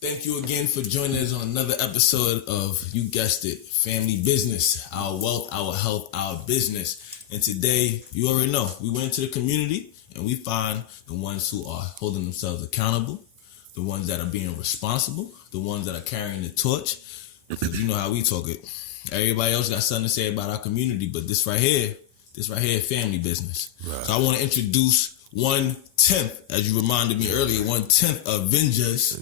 Thank you again for joining us on another episode of, you guessed it, Family Business, our wealth, our health, our business. And today, you already know, we went into the community and we find the ones who are holding themselves accountable, the ones that are being responsible, the ones that are carrying the torch. Because you know how we talk it. Everybody else got something to say about our community, but this right here, family business. Right. So I want to introduce 1/10, as you reminded me earlier, 1/10 of Venjas.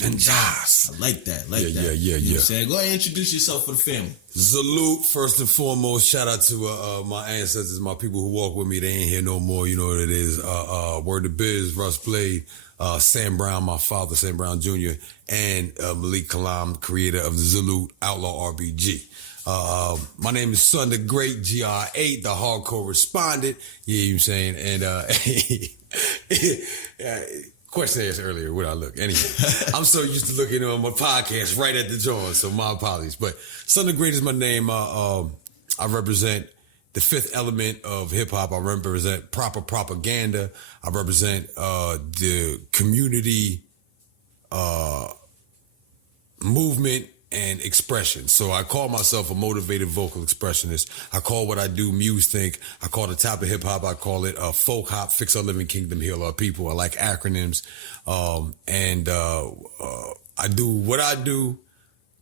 I like that. Yeah. You know what I'm saying? Go ahead and introduce yourself for the family. Salute, first and foremost. Shout out to my ancestors, my people who walk with me. They ain't here no more. You know what it is. Word to Biz, Russ Blade, Sam Brown, my father, Sam Brown Jr., and Malik Kalam, creator of the Zulu Outlaw RBG. My name is Sundiata the Great, GR8, the hardcore respondent. Yeah, you know what I'm saying? And question asked earlier, would I look? Anyway, I'm so used to looking on my podcast right at the joint, so my apologies. But Sundiata the Great is my name. I represent the fifth element of hip hop. I represent proper propaganda. I represent the community movement and expression. So I call myself a motivated vocal expressionist. I call what I do muse think. I call the top of hip hop, I call it folk hop, fix our living kingdom, heal our people. I like acronyms. I do what I do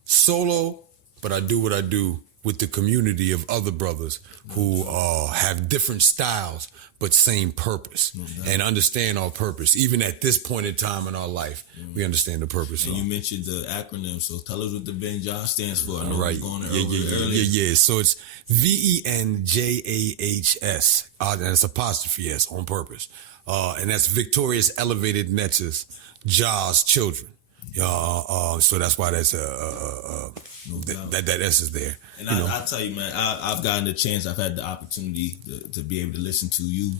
solo, but I do what I do with the community of other brothers who have different styles, but same purpose, and understand our purpose. Even at this point in time in our life, we understand the purpose. And you mentioned the acronym, so tell us what the Venjah stands for. I know right. we're going earlier. Yeah. So it's VENJAHS, and it's apostrophe S on purpose. And that's Victorious Elevated Netches, Jah's Children. So that's why that's that S is there. And I tell you, man, I've gotten the chance. I've had the opportunity to be able to listen to you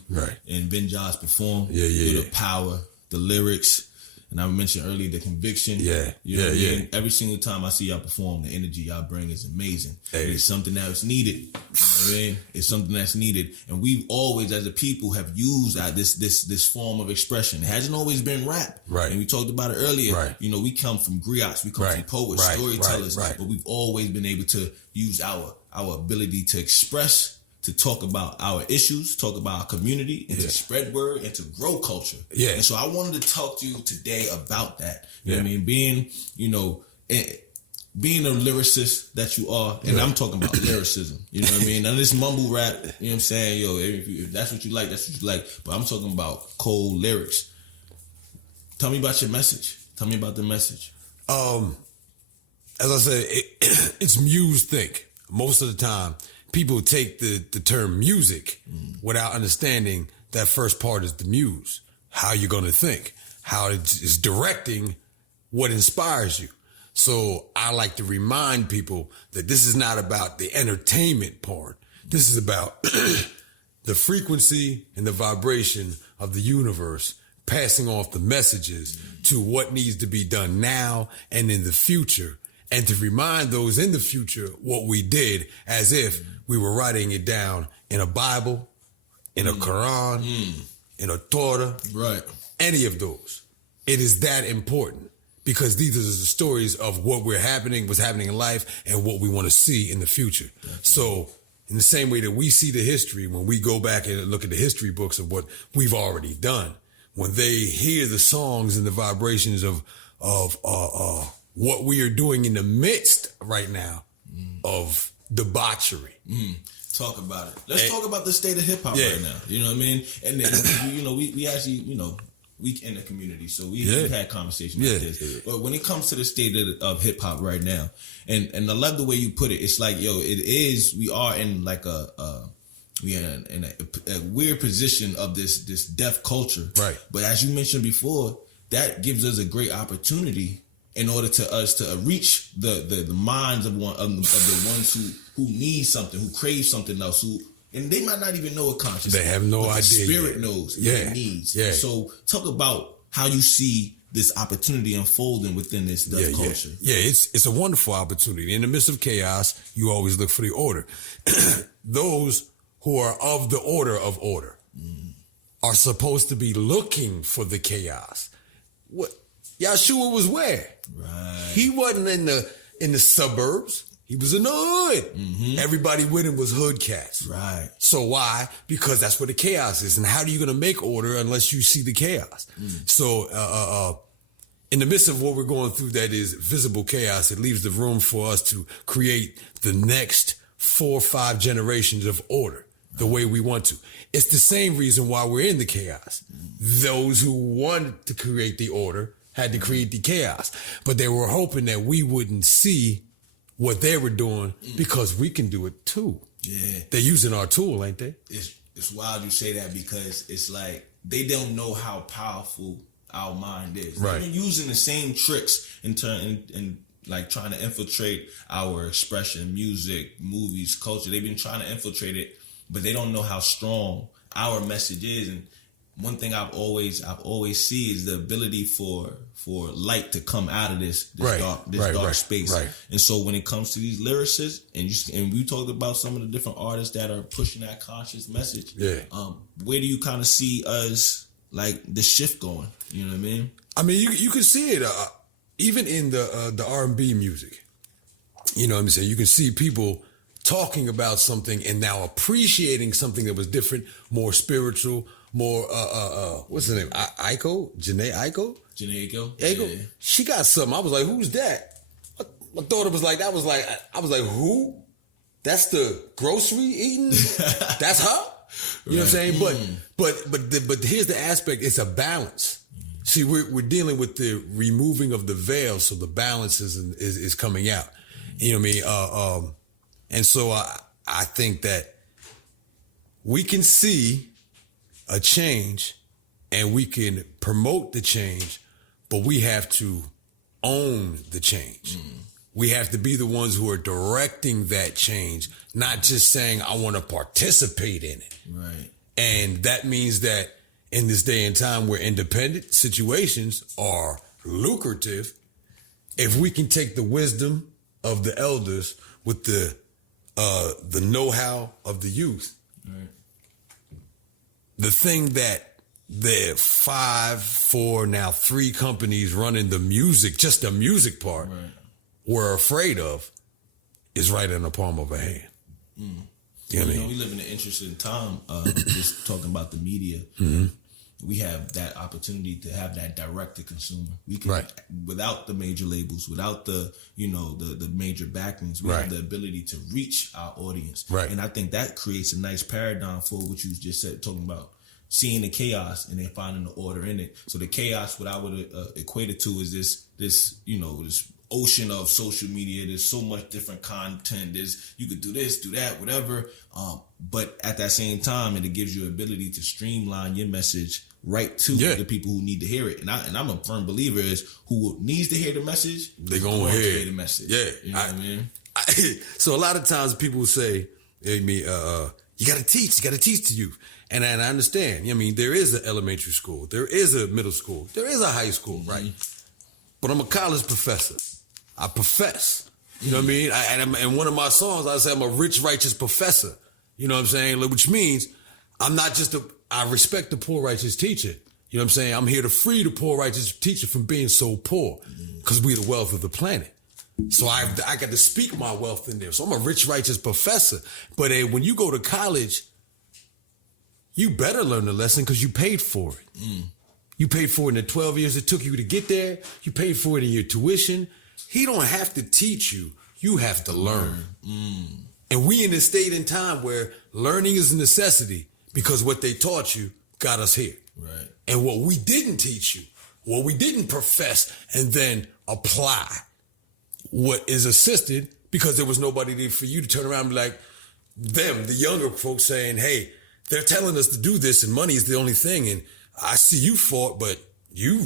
and Venjah's perform. The power, the lyrics, and I mentioned earlier the conviction. You know what I mean? Every single time I see y'all perform, the energy y'all bring is amazing. It's something that's needed. You know what I mean? It's something that's needed, and we've always, as a people, have used this form of expression. It hasn't always been rap, right? And we talked about it earlier. Right. You know, we come from griots, we come from poets, storytellers, but we've always been able to use our ability to express, to talk about our issues, talk about our community, and to spread word and to grow culture. And so I wanted to talk to you today about that. You know what I mean? Being a lyricist that you are, and I'm talking about lyricism, you know what I mean? None of this mumble rap, you know what I'm saying? If that's what you like, that's what you like. But I'm talking about cold lyrics. Tell me about your message. Tell me about the message. As I said, it's muse think. Most of the time, people take the term music without understanding that first part is the muse. How you're going to think. How it's directing what inspires you. So I like to remind people that this is not about the entertainment part. This is about the frequency and the vibration of the universe passing off the messages to what needs to be done now and in the future. And to remind those in the future what we did, as if we were writing it down in a Bible, in a Quran, in a Torah, any of those. It is that important because these are the stories of what's happening in life and what we want to see in the future. So in the same way that we see the history, when we go back and look at the history books of what we've already done, when they hear the songs and the vibrations of what we are doing in the midst right now of debauchery. Talk about it. Let's talk about the state of hip hop right now. You know what I mean? And then, we actually, we in the community, so we've had conversations like this. But when it comes to the state of hip hop right now, and I love the way you put it. It's like, we are in like we are in a weird position of this deaf culture. Right. But as you mentioned before, that gives us a great opportunity in order to us to reach the minds of the ones who need something, who crave something else, and they might not even know it consciously. They have no idea. The spirit knows what it needs. So talk about how you see this opportunity unfolding within this deaf culture. It's a wonderful opportunity. In the midst of chaos, you always look for the order. Those who are of the order are supposed to be looking for the chaos. Yahshua was where? Right. He wasn't in the suburbs. He was in the hood. Mm-hmm. Everybody with him was hood cats. Right. So why? Because that's where the chaos is. And how are you going to make order unless you see the chaos? So, in the midst of what we're going through that is visible chaos, it leaves the room for us to create the next 4 or 5 generations of order the way we want to. It's the same reason why we're in the chaos. Those who wanted to create the order had to create the chaos, but they were hoping that we wouldn't see what they were doing because we can do it too. Yeah. They're using our tool, ain't they? It's wild you say that because it's like they don't know how powerful our mind is. Right. They're using the same tricks in like trying to infiltrate our expression, music, movies, culture. They've been trying to infiltrate it, but they don't know how strong our message is. And one thing I've always see is the ability for light to come out of this dark space. Right. And so when it comes to these lyricists, and we talked about some of the different artists that are pushing that conscious message. Yeah. Where do you kind of see us like the shift going? You know what I mean? I mean, you can see it even in the R&B music. You know what I'm saying? You can see people talking about something and now appreciating something that was different, more spiritual, more what's her name? Aiko? Janae Aiko? Janae Aiko? Yeah. She got something. I was like, who's that? I thought it was like, I was like, who? That's the grocery eating? That's her? You know what I'm saying? But here's the aspect, it's a balance. See, we're dealing with the removing of the veil, so the balance is coming out. You know what I mean? And so I think that we can see a change and we can promote the change, but we have to own the change. We have to be the ones who are directing that change, not just saying, I want to participate in it. Right. And that means that in this day and time where independent situations are lucrative, if we can take the wisdom of the elders with the know-how of the youth, right. The thing that the 5, 4, now 3 companies running the music, just the music part, right. Were afraid of is right in the palm of a hand. You know what I mean? We live in an interesting time, just talking about the media. We have that opportunity to have that direct to consumer. We can, right. Without the major labels, without the major backings, we have the ability to reach our audience. Right. And I think that creates a nice paradigm for what you just said, talking about seeing the chaos and then finding the order in it. So the chaos, what I would equate it to is this ocean of social media. There's so much different content. You could do this, do that, whatever. But at that same time, it gives you ability to streamline your message right to the people who need to hear it. And I'm a firm believer is who needs to hear the message, they're going to hear the message. Yeah. You know what I mean? So a lot of times people say, you got to teach to youth. And I understand. I mean, there is an elementary school. There is a middle school. There is a high school, right? But I'm a college professor. I profess. You know what I mean? And in one of my songs, I say I'm a rich, righteous professor. You know what I'm saying? Which means I'm not just I respect the poor, righteous teacher. You know what I'm saying? I'm here to free the poor, righteous teacher from being so poor because we're the wealth of the planet. So I got to speak my wealth in there. So I'm a rich, righteous professor. But when you go to college, you better learn the lesson because you paid for it. You paid for it in the 12 years it took you to get there. You paid for it in your tuition. He don't have to teach you. You have to learn. And we in a state and time where learning is a necessity because what they taught you got us here. Right. And what we didn't teach you, what we didn't profess and then apply, what is assisted because there was nobody there for you to turn around and be like, them, the younger folks saying, hey, they're telling us to do this and money is the only thing. And I see you fought, but you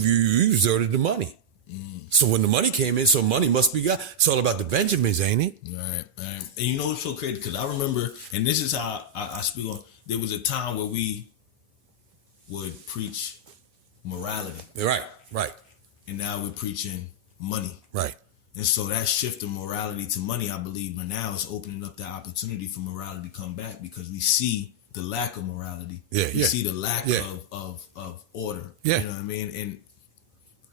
resorted to money. So when the money came in, so money must be God. It's all about the Benjamins, ain't it? Right. And you know what's so crazy? Because I remember, and this is how I speak on, there was a time where we would preach morality. Right. And now we're preaching money. Right. And so that shift of morality to money, I believe, but now is opening up the opportunity for morality to come back because we see the lack of morality. We see the lack of order. Yeah. You know what I mean? And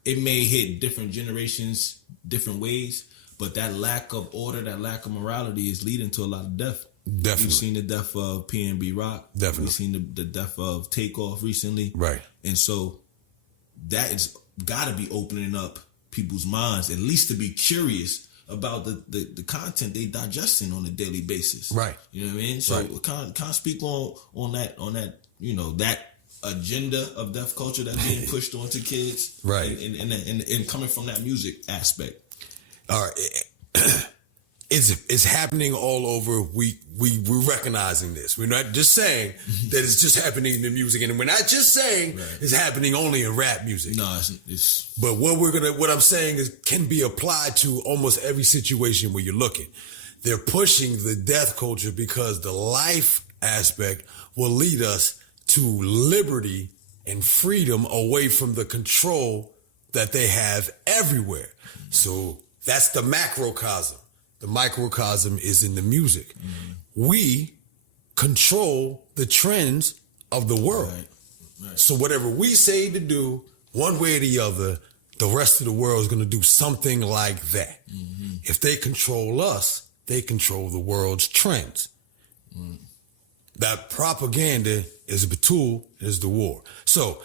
it may hit different generations different ways, but that lack of order, that lack of morality is leading to a lot of death. Definitely. We've seen the death of PNB Rock. Definitely. We've seen the death of Takeoff recently. Right. And so that is got to be opening up people's minds, at least to be curious about the content they digesting on a daily basis. Right. You know what I mean? So right. kind of speak on that, you know, that agenda of deaf culture that's being pushed onto kids. Right. And coming from that music aspect. All right. It's happening all over. We're recognizing this. We're not just saying that it's just happening in the music, and we're not just saying it's happening only in rap music. No, it's. But what I'm saying is can be applied to almost every situation where you're looking. They're pushing the death culture because the life aspect will lead us to liberty and freedom away from the control that they have everywhere. So that's the macrocosm. The microcosm is in the music. Mm-hmm. We control the trends of the world. Right. So whatever we say to do, one way or the other, the rest of the world is going to do something like that. Mm-hmm. If they control us, they control the world's trends. Mm. That propaganda is a tool, is the war. So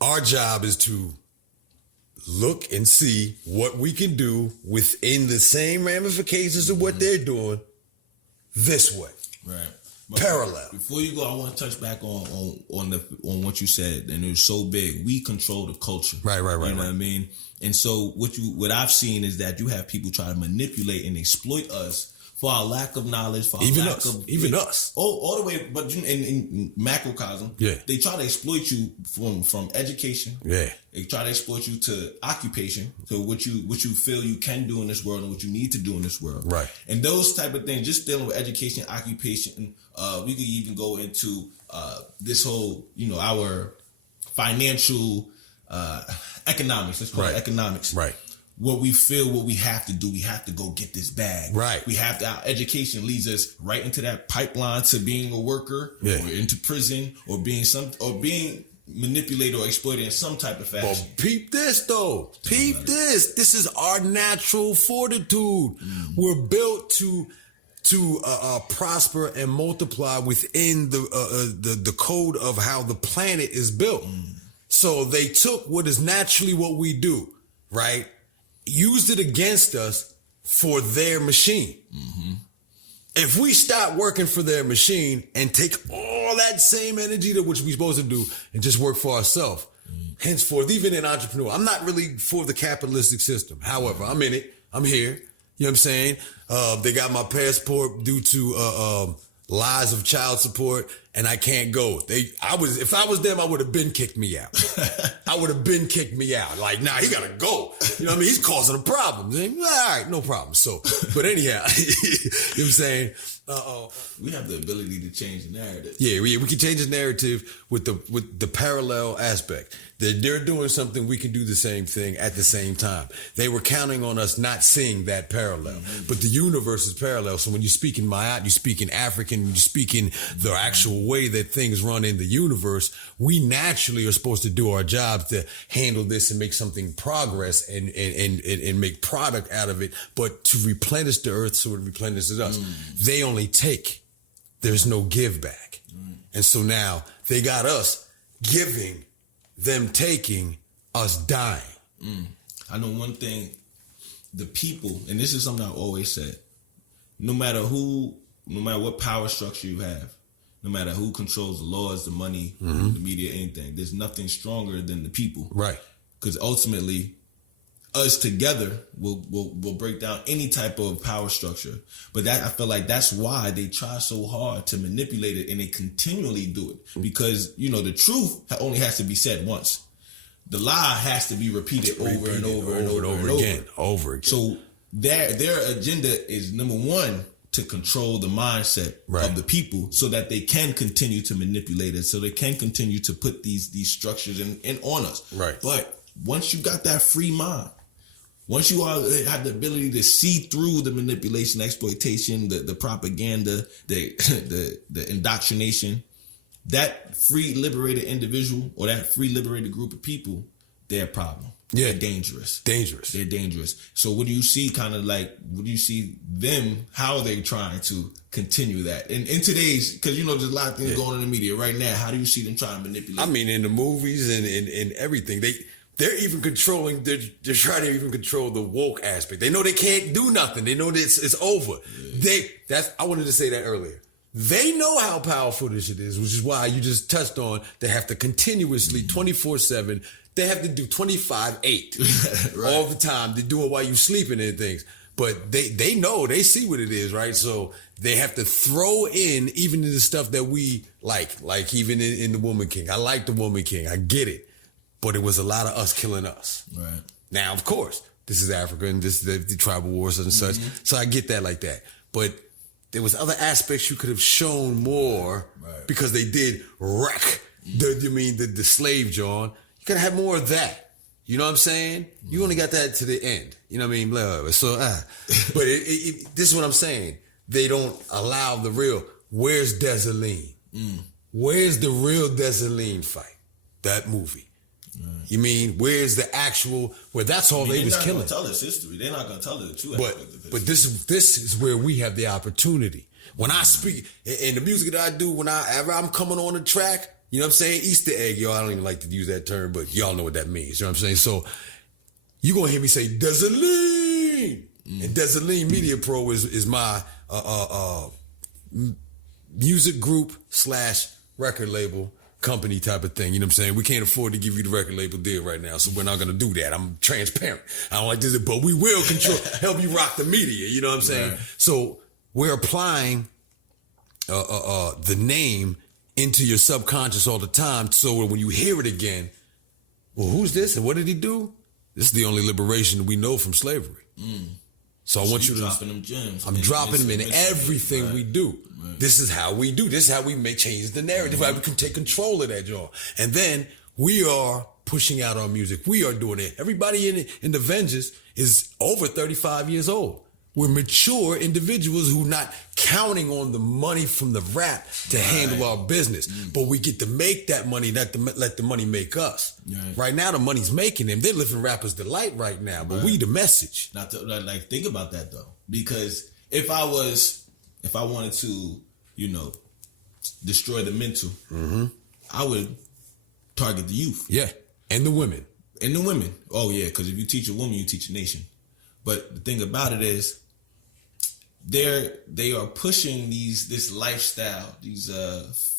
our job is to look and see what we can do within the same ramifications of what they're doing this way. Right. Parallel. Before you go, I want to touch back on what you said, and it was so big. We control the culture. Right. You know what I mean? And so what I've seen is that you have people try to manipulate and exploit us for our lack of knowledge, for our lack of us. All the way, but in macrocosm, they try to exploit you from education. Yeah. They try to exploit you to occupation, to what you feel you can do in this world and what you need to do in this world. Right. And those type of things, just dealing with education, occupation, we could even go into this whole, our financial economics. Let's call it economics. Right. What we feel, what we have to do, we have to go get this bag. Right. We have to, our education leads us right into that pipeline to being a worker or into prison or being manipulated or exploited in some type of fashion. Well, peep this though. Peep this. This is our natural fortitude. We're built to prosper and multiply within the code of how the planet is built. So they took what is naturally what we do, right? Used it against us for their machine. Mm-hmm. If we stop working for their machine and take all that same energy to which we're supposed to do and just work for ourselves, henceforth, even in entrepreneur, I'm not really for the capitalistic system. However, I'm in it. I'm here. You know what I'm saying? They got my passport due to lies of child support, and I can't go. If I was them, I would have been kicked me out. I would have been kicked me out. Like, nah, he gotta go. You know what I mean? He's causing a problem. All right, no problem. So, but anyhow, you know what I'm saying? We have the ability to change the narrative. Yeah, we can change the narrative with the parallel aspect. They're doing something, we can do the same thing at the same time. They were counting on us not seeing that parallel. But the universe is parallel. So when you speak in Mayat, you speak in African, you speak in the actual way that things run in the universe, we naturally are supposed to do our job to handle this and make something progress and make product out of it, but to replenish the earth so it replenishes us. They only take. There's no give back. And so now they got us giving, them taking, us dying. I know one thing, the people, and this is something I always said, no matter what power structure you have, no matter who controls the laws, the money, the media, anything, there's nothing stronger than the people. Right. Because ultimately, us together will break down any type of power structure. But I feel like that's why they try so hard to manipulate it, and they continually do it. Because, the truth only has to be said once. The lie has to be repeated over and over again. So their agenda is, number one, to control the mindset of the people so that they can continue to manipulate it, so they can continue to put these structures in on us. Right. But once you got that free mind, once you have the ability to see through the manipulation, exploitation, the propaganda, the indoctrination, that free liberated individual or that free liberated group of people they're a problem. Yeah. They're dangerous. They're dangerous. So what do you see what do you see them, how are they trying to continue that? And in today's, because there's a lot of things going on in the media right now, how do you see them trying to manipulate? I mean, in the movies and everything, they're even controlling, they're trying to even control the woke aspect. They know they can't do nothing. They know that it's over. Yeah. I wanted to say that earlier. They know how powerful this shit is, which is why you just touched on, they have to continuously 24/7. They have to do 25/8 right. all the time. They do it while you sleeping and things. But they know, they see what it is, right? So they have to throw in even in the stuff that we like even in the Woman King. I like the Woman King. I get it. But it was a lot of us killing us. Right. Now, of course, this is Africa and this is the tribal wars and such. So I get that like that. But there was other aspects you could have shown more because they did wreck the slave John. You could have had more of that. You know what I'm saying? You only got that to the end. You know what I mean? Blah, blah. So, but this is what I'm saying. They don't allow the real. Where's Desaline? Where's the real Desaline fight? That movie. You mean, where's the actual, where that's all they was killing? They're not going to tell us history. They're not going to tell us the true aspect of this. But this is where we have the opportunity. When I speak, in the music that I do, whenever I'm coming on the track, you know what I'm saying? Easter egg, y'all. I don't even like to use that term, but y'all know what that means. You know what I'm saying? So you gonna hear me say Desaline, and Desaline Media Pro is my music group / record label company type of thing. You know what I'm saying? We can't afford to give you the record label deal right now, so we're not gonna do that. I'm transparent. I don't like this, but we will help you rock the media. You know what I'm saying? Right. So we're applying the name into your subconscious all the time, so when you hear it again, well, who's this and what did he do? This is the only liberation we know from slavery. So I want you to dropping them gems. I'm dropping them in everything we do. Right. This is how we do. This is how we make change the narrative. How we can take control of that, y'all. And then we are pushing out our music. We are doing it. Everybody in the Avengers is over 35 years old. We're mature individuals who not counting on the money from the rap to handle our business. But we get to make that money, let the money make us. Right now, the money's making them. They're living rappers' delight right now, but we the message. Think about that, though. Because if I wanted to, destroy the mental, I would target the youth. Yeah, and the women. Oh, yeah, because if you teach a woman, you teach a nation. But the thing about it is, they are pushing this lifestyle, these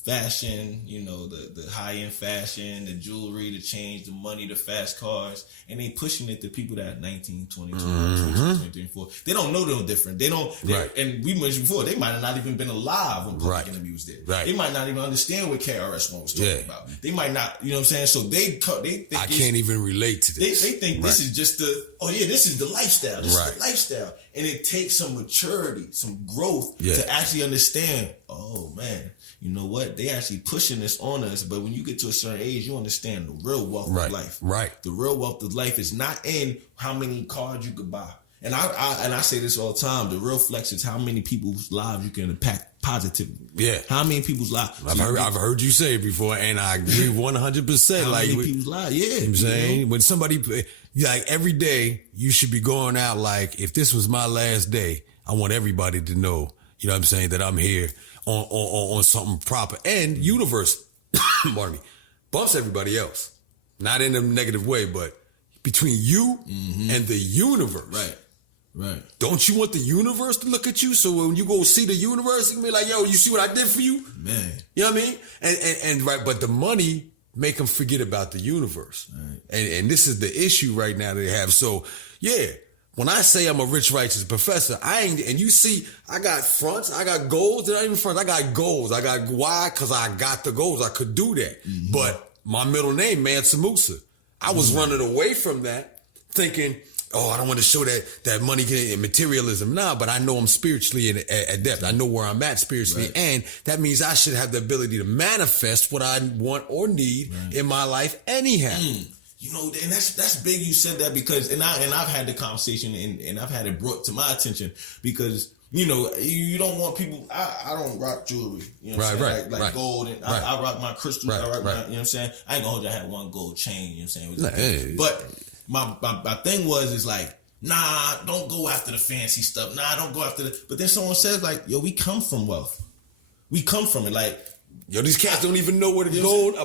fashion, the high end fashion, the jewelry, the change, the money, the fast cars, and they pushing it to people that are 19, 20, 23, 24. They don't know no different. They don't. And we mentioned before, they might have not even been alive when Public Enemy was there. Right. They might not even understand what KRS-One was talking about. They might not. You know what I'm saying? So they think I can't even relate to this. They think this is just this is the lifestyle. This is the lifestyle, and it takes some maturity, some growth to actually understand. Oh man. You know what? They actually pushing this on us, but when you get to a certain age, you understand the real wealth of life. Right. The real wealth of life is not in how many cars you could buy. And I say this all the time. The real flex is how many people's lives you can impact positively. Yeah. How many people's lives? I've heard you say it before, and I agree 100%. How many people's lives? Yeah. You know what I'm saying? When somebody, every day, you should be going out like, if this was my last day, I want everybody to know, you know what I'm saying, that I'm here on something proper. And universe, pardon me, bumps everybody else. Not in a negative way, but between you and the universe. Right. Don't you want the universe to look at you? So when you go see the universe, you can be like, yo, you see what I did for you? Man. You know what I mean? And but the money make them forget about the universe. Right. And this is the issue right now that they have. So, yeah. When I say I'm a rich, righteous professor, and you see, I got fronts, I got goals, they're not even fronts, I got goals. Why? Because I got the goals, I could do that. But my middle name, Mansa Musa, I was running away from that, thinking, I don't want to show that money and materialism. Nah, but I know I'm spiritually adept. I know where I'm at spiritually. Right. And that means I should have the ability to manifest what I want or need in my life anyhow. And that's big you said that, because and I've had the conversation and I've had it brought to my attention, because you know, you don't want people. I don't rock jewelry. You know what I'm saying? Like gold, and I rock my crystals. I rock my, you know what I'm saying? I ain't gonna hold you. I had one gold chain. You know what I'm saying? But my thing is like, nah, don't go after the fancy stuff. Nah, don't go after the. But then someone says like, yo, we come from wealth. We come from it. Like, yo, these cats don't even know what the gold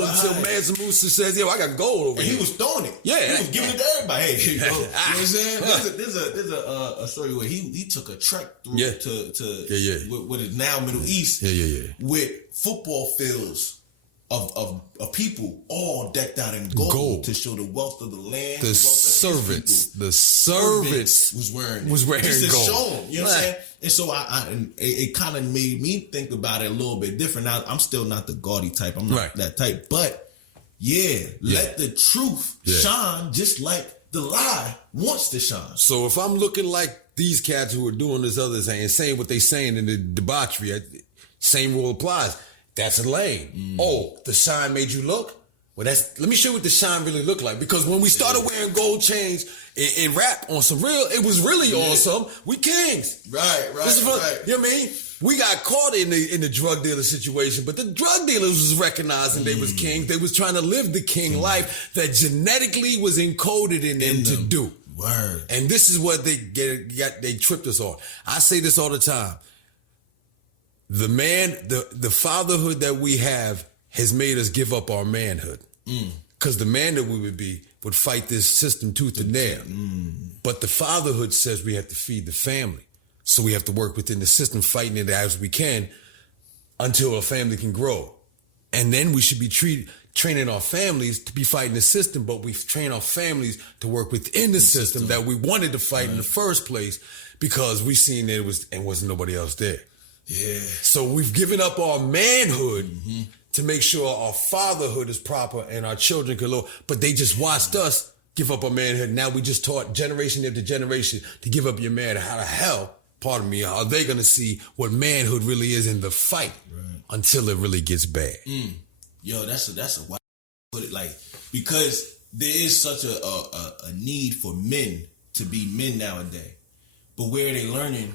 until Mansa Musa says, yo, I got gold over here. He was throwing it. Yeah. He was giving it to everybody. Hey, here you go. You know what I'm saying? There's a story where he took a trek through to what is now Middle East with football fields of people all decked out in gold to show the wealth of the land. The servants was wearing just to gold. Show them, you know what I'm saying? And so it kind of made me think about it a little bit different. Now, I'm still not the gaudy type. I'm not that type. But let the truth shine just like the lie wants to shine. So if I'm looking like these cats who are doing this other thing and saying what they saying in the debauchery, same rule applies. That's a lane. Oh, the shine made you look? Well, let me show you what the shine really looked like. Because when we started wearing gold chains in rap on some real, it was really on some, we kings. Right. You know what I mean? We got caught in the drug dealer situation, but the drug dealers was recognizing they was kings. They was trying to live the king life that genetically was encoded in them to do. Word. And this is what they tripped us on. I say this all the time. The fatherhood that we have has made us give up our manhood. Because the man that we would fight this system tooth and nail. But the fatherhood says we have to feed the family. So we have to work within the system, fighting it as we can until a family can grow. And then we should be training our families to be fighting the system, but we train our families to work within the system that we wanted to fight in the first place because we seen that it wasn't nobody else there. Yeah. So we've given up our manhood to make sure our fatherhood is proper and our children can live. But they just watched us give up our manhood. Now we just taught generation after generation to give up your manhood. How the hell, pardon me, are they going to see what manhood really is in the fight until it really gets bad? Yo, that's a wild put it like, because there is such a need for men to be men nowadays. But where are they learning?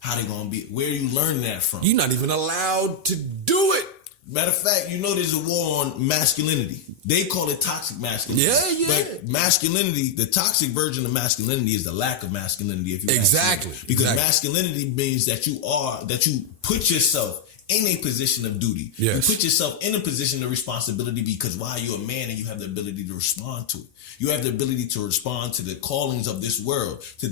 How they gonna be? Where are you learning that from? You're not even allowed to do it. Matter of fact, you know there's a war on masculinity. They call it toxic masculinity. Yeah. But masculinity, the toxic version of masculinity is the lack of masculinity. If you ask me. Because masculinity means that you put yourself in a position of duty. Yes. You put yourself in a position of responsibility because you're a man and you have the ability to respond to it. You have the ability to respond to the callings of this world, to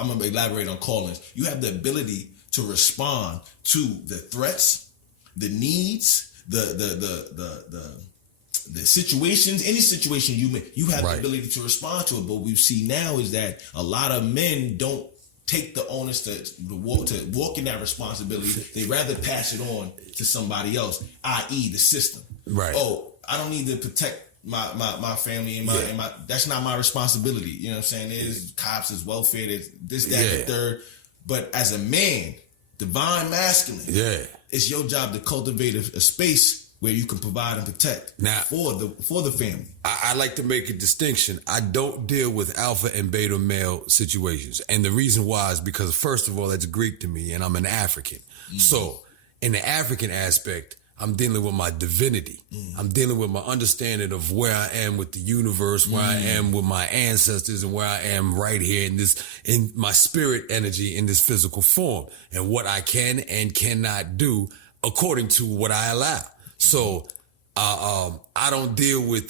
I'm going to elaborate on callings. You have the ability to respond to the threats, the needs, the situations, any situation you have the ability to respond to it. But what we see now is that a lot of men don't take the onus to walk in that responsibility. They rather pass it on to somebody else, i.e. the system. Right. Oh, I don't need to protect my family and my that's not my responsibility. You know what I'm saying? There's cops, there's welfare, there's this, that, and the third. But as a man, divine masculine, it's your job to cultivate a space where you can provide and protect for the family. I like to make a distinction. I don't deal with alpha and beta male situations. And the reason why is because, first of all, that's Greek to me and I'm an African. So in the African aspect, I'm dealing with my divinity. I'm dealing with my understanding of where I am with the universe, where I am with my ancestors, and where I am right here in my spirit energy in this physical form, and what I can and cannot do according to what I allow. So I don't deal with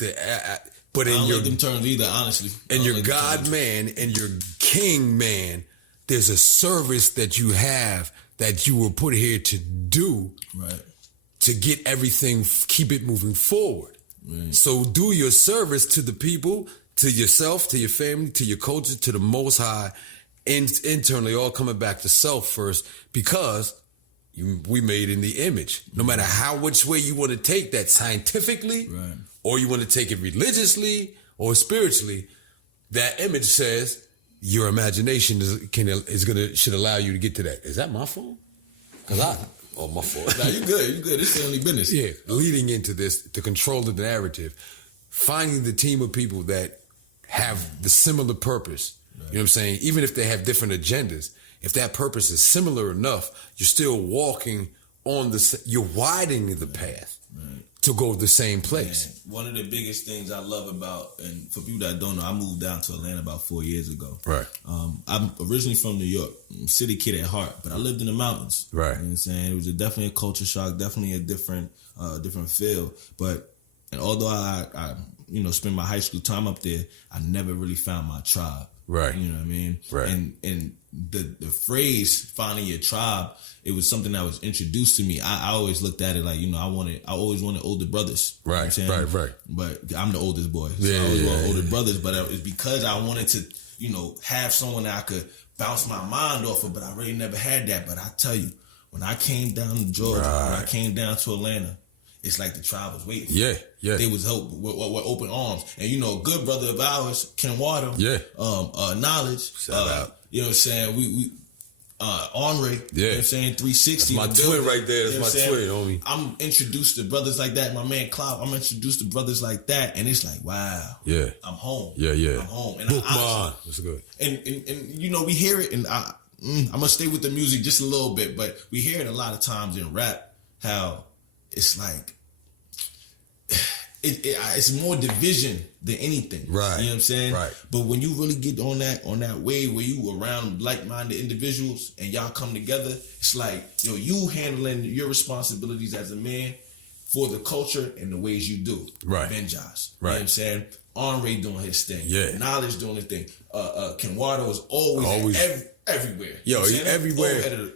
but in your them terms either, honestly. And your God man and your king man, there's a service that you have that you were put here to do. Right. To get everything, keep it moving forward. Right. So do your service to the people, to yourself, to your family, to your culture, to the Most High, internally, all coming back to self first, because we made in the image. No matter which way you want to take that, scientifically, or you want to take it religiously or spiritually, that image says your imagination should allow you to get to that. Is that my phone? Oh, my fault. Nah, you good. You good. It's family business. Yeah. Leading into this, to control the narrative, finding the team of people that have the similar purpose You know what I'm saying? Even if they have different agendas, if that purpose is similar enough, you're still walking on you're widening the path to go to the same place. Man, one of the biggest things I love about, and for people that don't know, I moved down to Atlanta about 4 years ago. Right. I'm originally from New York, I'm a city kid at heart, but I lived in the mountains. Right. You know what I'm saying? It was definitely a culture shock, definitely a different feel. But and although I spent my high school time up there, I never really found my tribe. Right. You know what I mean? Right. And the phrase finding your tribe, it was something that was introduced to me. I always looked at it like, I always wanted older brothers. Right. You know what I'm saying? Right. But I'm the oldest boy. So I always wanted older brothers, but it's because I wanted to, have someone that I could bounce my mind off of, but I really never had that. But I tell you, when I came down to Georgia, when I came down to Atlanta, it's like the tribe was waiting. Yeah. They was with open arms. And a good brother of ours, Ken Water, Knowledge. Shout out. You know what I'm saying? We Henri, yeah. You know what I'm saying? 360. That's my twin right there. That's my twin, homie. I'm introduced to brothers like that. My man Cloud, I'm introduced to brothers like that. And it's like, wow. Yeah. I'm home. Yeah. I'm home. And Bookman. That's good. And we hear it, and I'm going to stay with the music just a little bit, but we hear it a lot of times in rap, how it's like, it's more division than anything. Right. You know what I'm saying? Right. But when you really get on that wave where you around like-minded individuals and y'all come together, it's like, you handling your responsibilities as a man for the culture and the ways you do. Right. Ben Josh. Right. You know what I'm saying? Henri doing his thing. Yeah. Knowledge doing his thing. Ken Water was always everywhere. Yo, he everywhere.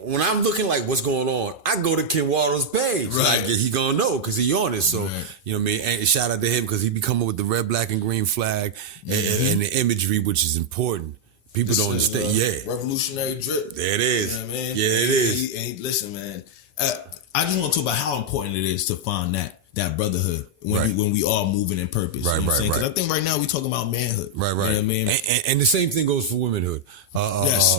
When I'm looking like what's going on, I go to Ken Water's page. Right. Like, he gonna know because he on it. So, you know what I mean? And shout out to him because he be coming with the red, black, and green flag and the imagery, which is important. People don't understand. Revolutionary drip. There it is. You know what I mean? Yeah, it is. Listen, man. I just want to talk about how important it is to find that brotherhood when we are moving in purpose. Right, you know what I'm saying? right. Because I think right now we talking about manhood. Right. You know what I mean? And the same thing goes for womanhood. Yes.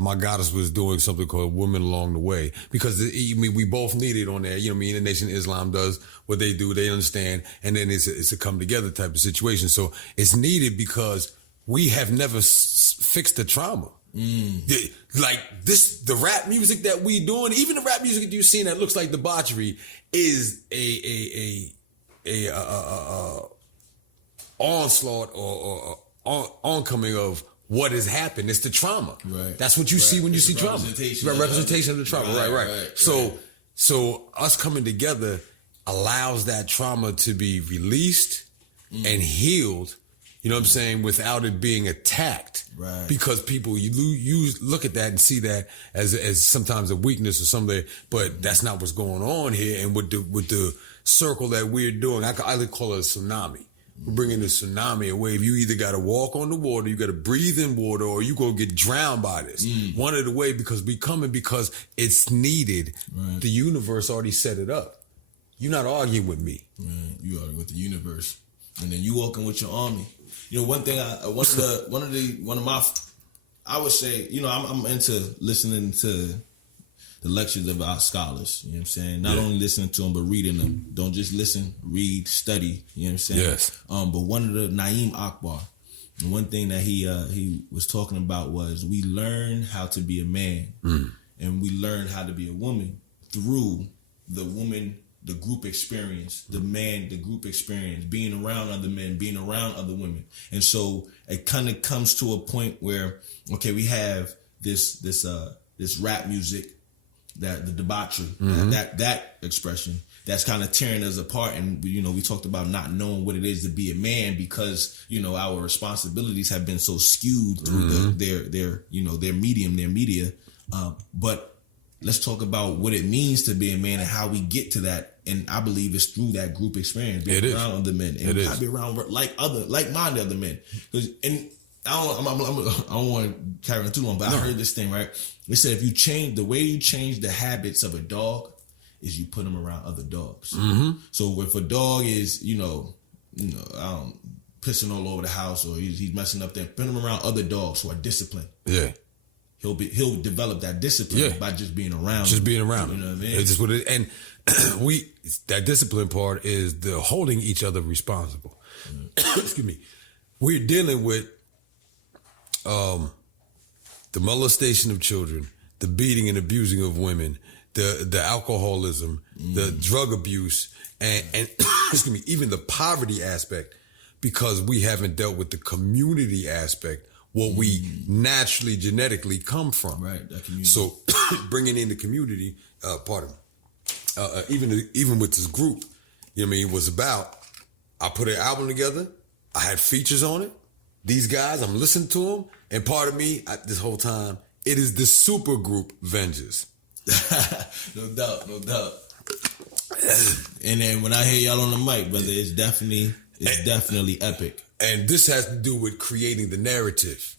My goddess was doing something called Women Along the Way because we both need it on there. You know what I mean? The Nation of Islam does what they do. They understand. And then it's a come together type of situation. So it's needed because we have never fixed the trauma. The rap music that we doing, even the rap music that you've seen that looks like debauchery is a onslaught or oncoming of what has happened. It's the trauma. Right. That's what you see when you see trauma. Representation of the trauma. Right. So us coming together allows that trauma to be released and healed. You know what I'm saying? Without it being attacked. Right. Because people, you look at that and see that as sometimes a weakness or something, but that's not what's going on here. And with the circle that we're doing, I call it a tsunami. We're bringing the tsunami, a wave. You either got to walk on the water, you got to breathe in water, or you going to get drowned by this. One of the way, because we coming because it's needed. Right. The universe already set it up. You're not arguing with me. Right. You are with the universe. And then you walking with your army. One thing I would say, I'm into listening to the lectures of our scholars. You know what I'm saying? Not only listening to them, but reading them. Don't just listen, read, study. You know what I'm saying? Yes. But one of the Naeem Akbar, and one thing that he was talking about was we learn how to be a man, and we learn how to be a woman through the group experience, the group experience, being around other men, being around other women. And so it kind of comes to a point where, okay, we have this rap music, that the debauchery, that expression that's kind of tearing us apart. And, we talked about not knowing what it is to be a man because, our responsibilities have been so skewed through their medium, their media. But let's talk about what it means to be a man and how we get to that. And I believe it's through that group experience, being around other men, and not be around like-minded other men. And I don't want to carry on too long, but I heard this thing, right? They said the way you change the habits of a dog is you put them around other dogs. So if a dog is, pissing all over the house or he's messing up there, put him around other dogs who are disciplined. Yeah. He'll develop that discipline by just being around. Just being around. You know what I mean? It's just what it, and that discipline part is the holding each other responsible. Excuse me. we're dealing with the molestation of children, the beating and abusing of women, the alcoholism, the drug abuse, and excuse me, even the poverty aspect, because we haven't dealt with the community aspect, what we naturally, genetically come from. Right, that community. So bringing in the community, even with this group, you know what I mean, was about, I put an album together, I had features on it, these guys, I'm listening to them, and part of me, this whole time, it is the super group Vengers. No doubt. And then when I hear y'all on the mic, brother, it's definitely epic. And this has to do with creating the narrative.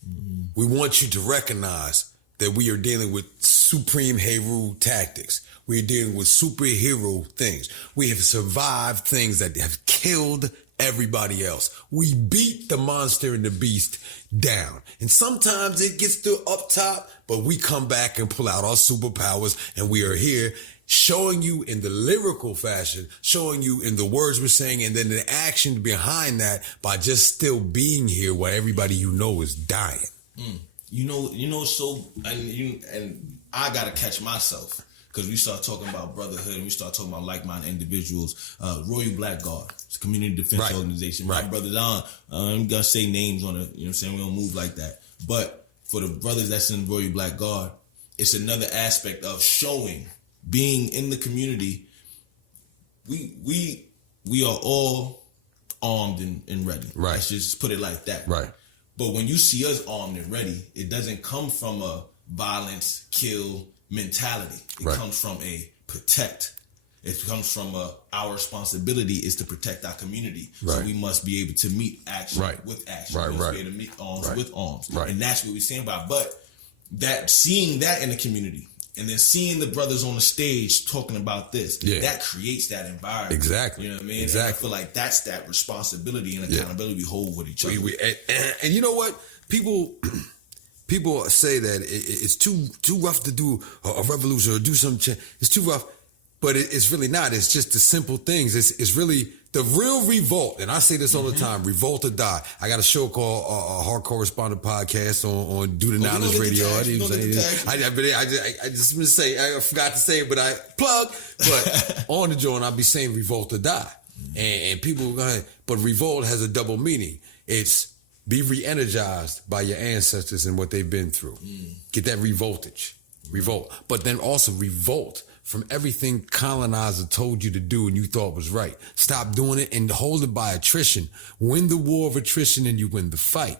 We want you to recognize that we are dealing with supreme hero tactics. We're dealing with superhero things. We have survived things that have killed everybody else. We beat the monster and the beast down. And sometimes it gets to up top, but we come back and pull out our superpowers, and we are here showing you in the lyrical fashion, showing you in the words we're saying, and then the action behind that by just still being here while everybody you know is dying. So I gotta catch myself, because we start talking about brotherhood and we start talking about like-minded individuals. Royal Black Guard, it's a community defense organization. My brothers, I'm gonna say names on it, you know what I'm saying? We don't move like that. But for the brothers that's in Royal Black Guard, it's another aspect of showing, being in the community. We are all armed and ready. Right. Let's just put it like that. Right. But when you see us armed and ready, it doesn't come from a violence, kill mentality. It comes from a protect. It comes from our responsibility is to protect our community. So we must be able to meet action with action. We must be able to meet arms with arms. And that's what we're saying about. But that seeing that in the community, and then seeing the brothers on the stage talking about this, that creates that environment. Exactly. You know what I mean? Exactly. And I feel like that's that responsibility and accountability we hold with each other. And you know what? People say that it's too rough to do a revolution or do some change. It's too rough, but it's really not. It's just the simple things. It's really the real revolt. And I say this all the time: revolt or die. I got a show called Hard Correspondent Podcast on Do the Knowledge Radio. I just want to say, I forgot to say it, but I plug. But on the joint, I'll be saying revolt or die, and people go ahead. But revolt has a double meaning. It's be re-energized by your ancestors and what they've been through. Get that revolt. But then also revolt from everything colonizer told you to do and you thought was right. Stop doing it and hold it by attrition. Win the war of attrition and you win the fight.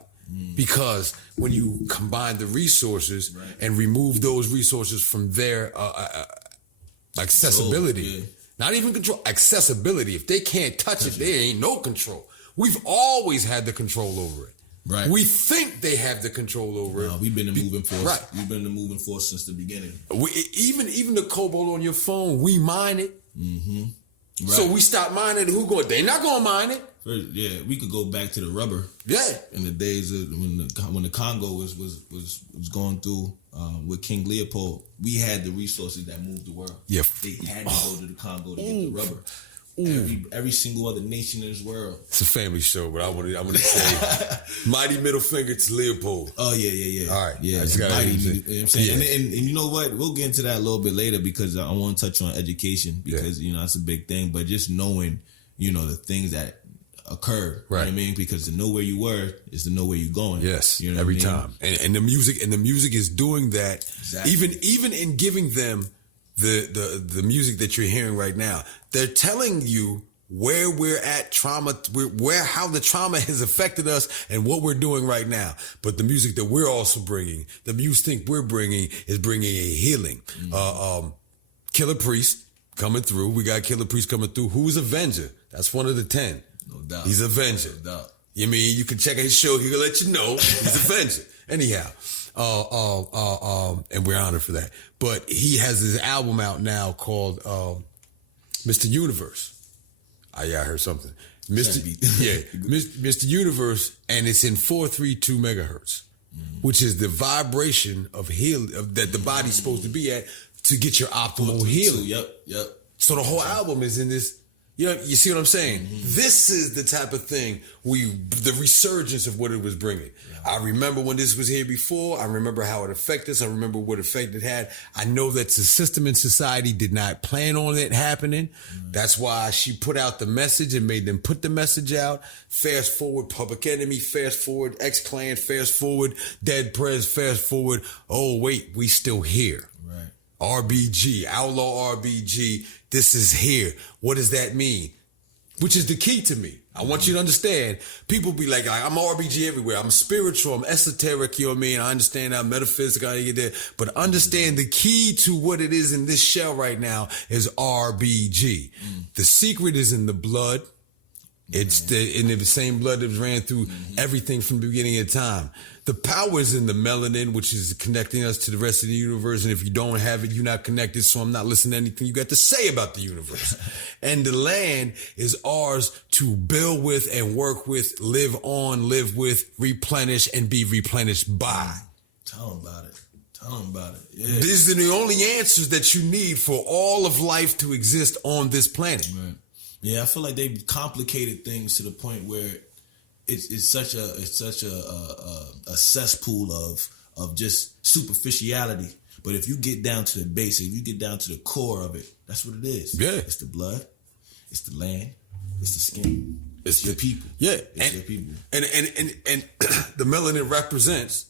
Because when you combine the resources and remove those resources from their accessibility, not even control, accessibility. If they can't touch it, there ain't no control. We've always had the control over it. Right. We think they have the control over it. We've been the moving force. Right. We've been the moving force since the beginning. Even the cobalt on your phone, we mine it. Right. So we stop mining it. They're not going to mine it. Yeah, we could go back to the rubber. Yeah. In the days of when the Congo was going through with King Leopold, we had the resources that moved the world. Yeah. They had to go to the Congo to get the rubber. Every single other nation in this world. It's a family show, but I want to say mighty middle finger to Leopold. Oh yeah. All right, yeah. You know what I'm saying? And you know what? We'll get into that a little bit later because I want to touch on education because that's a big thing. But just knowing, the things that occurred, you know what I mean? Because to know where you were is to know where you're going. Yes, you know every what I mean? time. And the music is doing that. Exactly. Even in giving them the music that you're hearing right now, they're telling you where we're at, how the trauma has affected us and what we're doing right now. But the music that we're also bringing, the music we're bringing is bringing a healing. Killer Priest coming through. We got Killer Priest coming through. Who's Avenger? That's one of the 10. No doubt. He's Avenger. No doubt. You mean you can check his show. He'll let you know he's Avenger. Anyhow. And we're honored for that. But he has his album out now called Mr. Universe. I heard something. Mr. Universe, and it's in 432 megahertz, which is the vibration of healing that the body's supposed to be at to get your optimal healing. Yep. So the whole album is in this You know, you see what I'm saying? This is the type of thing the resurgence of what it was bringing. I remember when this was here before. I remember how it affected us. I remember what effect it had. I know that the system in society did not plan on it happening. That's why she put out the message and made them put the message out. Fast forward, Public Enemy. Fast forward, X-Clan. Fast forward, Dead Prez. Fast forward. Oh, wait, we still here. Right. RBG, Outlaw RBG. This is here. What does that mean? Which is the key to me. I want you to understand. People be like, I'm RBG everywhere. I'm spiritual. I'm esoteric. You know what I mean? I understand how metaphysical I get there. But understand the key to what it is in this shell right now is RBG. The secret is in the blood. It's in the same blood that ran through everything from the beginning of time. The power is in the melanin, which is connecting us to the rest of the universe. And if you don't have it, you're not connected. So I'm not listening to anything you got to say about the universe. And the land is ours to build with and work with, live on, live with, replenish, and be replenished by. Tell them about it. Tell them about it. Yeah. These are the only answers that you need for all of life to exist on this planet. Right. Yeah, I feel like they've complicated things to the point where it's such a cesspool of just superficiality. But if you get down to the basic, if you get down to the core of it, that's what it is. Yeah, it's the blood, it's the land, it's the skin, it's your people. Yeah, it's your people. And the melanin represents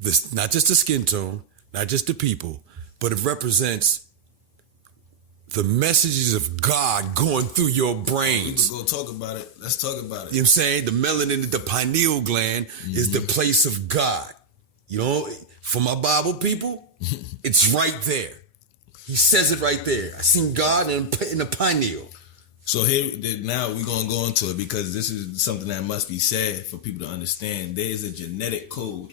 this, not just the skin tone, not just the people, but it represents the messages of God going through your brains. We can go talk about it. Let's talk about it. You know what I'm saying? The melanin, the pineal gland is the place of God. You know, for my Bible people, it's right there. He says it right there. I seen God in the pineal. So here, now we're going to go into it because this is something that must be said for people to understand. There is a genetic code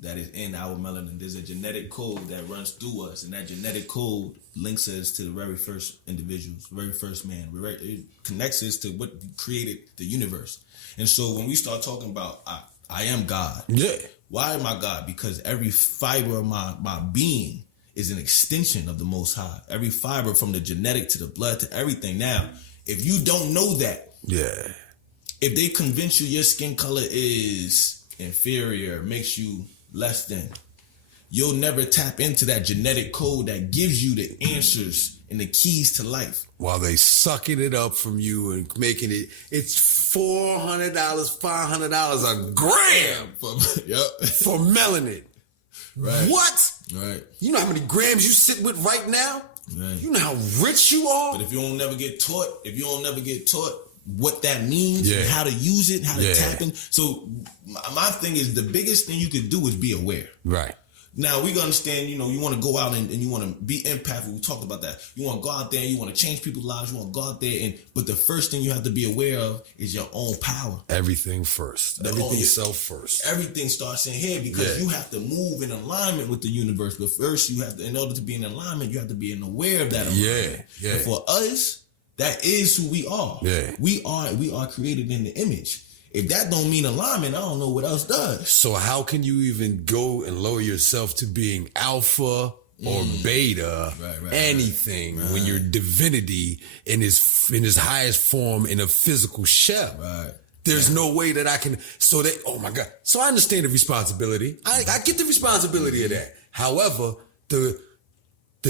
that is in our melanin. There's a genetic code that runs through us, and that genetic code links us to the very first individuals, very first man. It connects us to what created the universe. And so when we start talking about I am God. Yeah. Why am I God? Because every fiber of my being is an extension of the Most High. Every fiber, from the genetic to the blood to everything. Now, if you don't know that, if they convince you your skin color is inferior, makes you less than, you'll never tap into that genetic code that gives you the answers and the keys to life. While they sucking it up from you and making it's $400, $500 a gram for melanin. Right. What? Right. You know how many grams you sit with right now? Right. You know how rich you are? But if you don't never get taught what that means, and how to use it, how to tap in. So my thing is, the biggest thing you could do is be aware. Right. Now, we understand, you want to go out and you want to be impactful. We talked about that. You want to go out there and you want to change people's lives. You want to go out there but the first thing you have to be aware of is your own power. Everything first. Everything self first. Everything starts in here because you have to move in alignment with the universe. But first, you have to, in order to be in alignment, you have to be aware of that alignment. Yeah. And for us, that is who we are. Yeah. We are created in the image. If that don't mean alignment, I don't know what else does. So how can you even go and lower yourself to being alpha or beta, anything, when you're divinity in his highest form in a physical shell? Right. There's no way that I can. Oh my God. So I understand the responsibility. I get the responsibility of that. However, the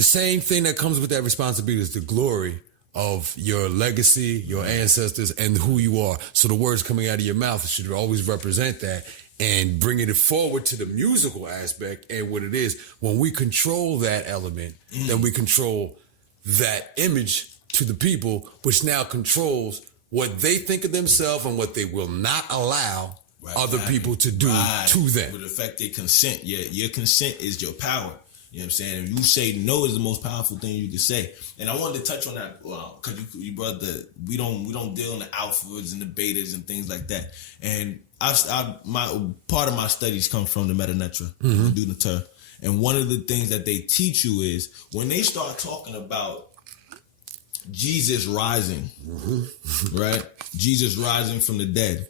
same thing that comes with that responsibility is the glory of your legacy, your ancestors, and who you are. So the words coming out of your mouth should always represent that, and bringing it forward to the musical aspect and what it is. When we control that element, then we control that image to the people, which now controls what they think of themselves and what they will not allow other people to do to them. Would affect their consent. Your consent is your power. You know what I'm saying? If you say no is the most powerful thing you can say. And I wanted to touch on that because you brought we don't deal in the alphas and the betas and things like that. And my part of my studies come from the Meta Netra, and one of the things that they teach you is when they start talking about Jesus rising, right? Jesus rising from the dead.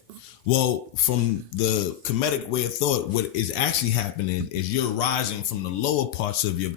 Well, from the Kemetic way of thought, what is actually happening is you're rising from the lower parts of your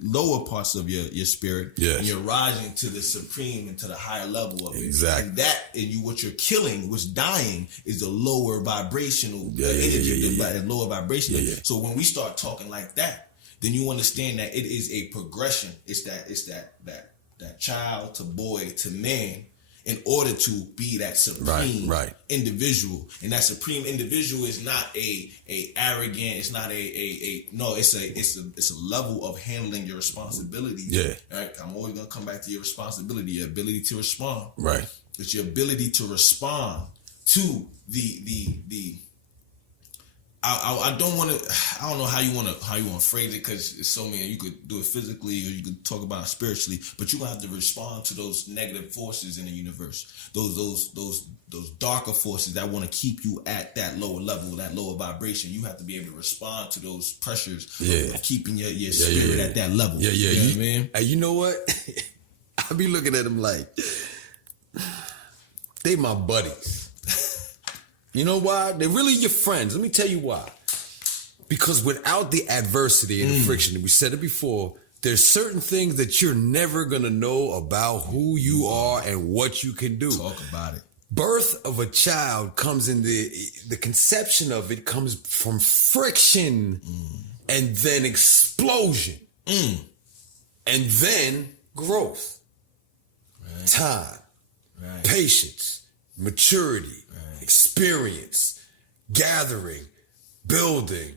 lower parts of your spirit, and you're rising to the supreme and to the higher level of it. Exactly. And what you're killing, what's dying, is the lower vibrational energy, the lower vibration. So when we start talking like that, then you understand that it is a progression. It's that child to boy to man, in order to be that supreme individual. And that supreme individual is not a arrogant, it's not it's a level of handling your responsibility. Right? I'm always gonna come back to your responsibility, your ability to respond. Right. It's your ability to respond to the I don't know how you want to phrase it, because it's so many. You could do it physically or you could talk about it spiritually, but you're gonna have to respond to those negative forces in the universe, those darker forces that want to keep you at that lower level, that lower vibration. You have to be able to respond to those pressures of keeping your spirit at that level. You know what I mean? You know what? I be looking at them like they my buddies. You know why? They're really your friends. Let me tell you why. Because without the adversity and the friction, we said it before, there's certain things that you're never going to know about who you are and what you can do. Talk about it. Birth of a child comes in the conception of it comes from friction and then explosion and then growth, time, patience, maturity, experience, gathering, building,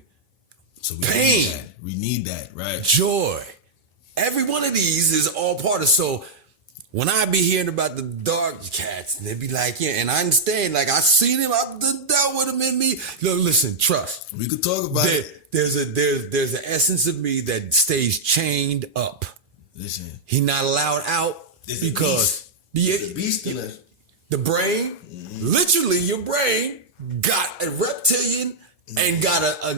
so pain. We need that, right? Joy. Every one of these is all part of. So when I be hearing about the dark cats, and they be like, and I understand, like I seen him, I've dealt with him in me. Look, listen, trust. We could talk about it. There's an essence of me that stays chained up. Listen, he not allowed out because the beast in us. The brain, literally your brain got a reptilian and got a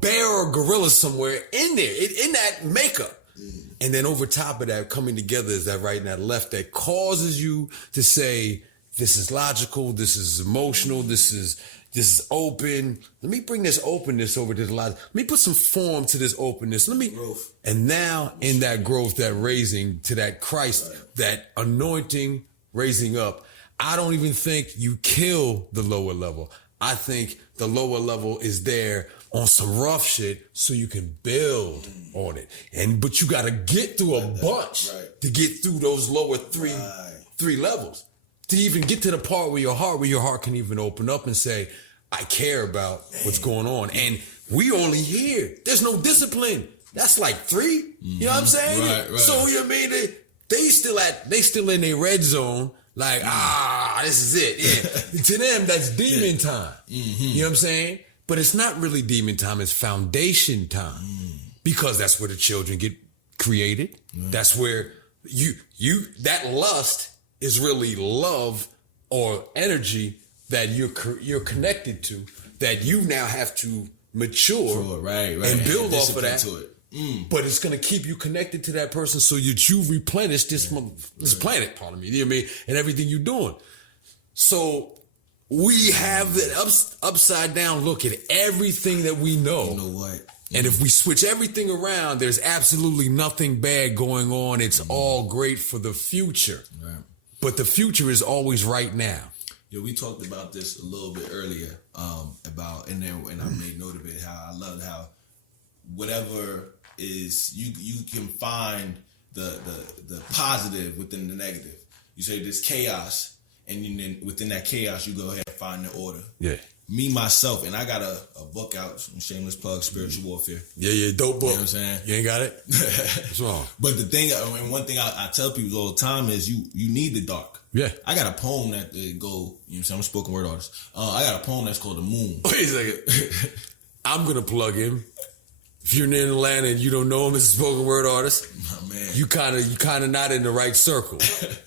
bear or gorilla somewhere in there, in that makeup. And then over top of that, coming together is that right and that left that causes you to say, this is logical, this is emotional, this is open. Let me bring this openness over to the logic. Let me put some form to this openness. Growth. And now in that growth, that raising to that Christ, that anointing, raising up, I don't even think you kill the lower level. I think the lower level is there on some rough shit so you can build on it. But you got to get through a bunch to get through those lower three levels to even get to the part where your heart can even open up and say, I care about what's going on. And we only here. There's no discipline. That's like 3. You know what I'm saying? So you mean they still in their red zone. Like, this is it. Yeah. To them, that's demon time. You know what I'm saying? But it's not really demon time. It's foundation time. Because that's where the children get created. That's where that lust is really love or energy that you're connected to, that you now have to mature and build off of that. But it's going to keep you connected to that person so that you replenish this planet, pardon me, you know what I mean, and everything you're doing. So we have the upside down look at everything that we know. You know what? And if we switch everything around, there's absolutely nothing bad going on. It's all great for the future. Right. But the future is always right now. Yeah, we talked about this a little bit earlier, and I made note of it, how I loved how whatever is, you can find the positive within the negative. You say there's chaos, and then within that chaos, you go ahead and find the order. Yeah. Me, myself, and I got a book out, shameless plug, Spiritual Warfare. Yeah, dope book. You know what I'm saying? You ain't got it? What's wrong? But the thing, and one thing I tell people all the time is you need the dark. Yeah. I got a poem that go, you know what I'm saying? I'm a spoken word artist. I got a poem that's called The Moon. Wait a second. I'm going to plug him. If you're in Atlanta and you don't know him as a spoken word artist, my man, you kind of not in the right circle.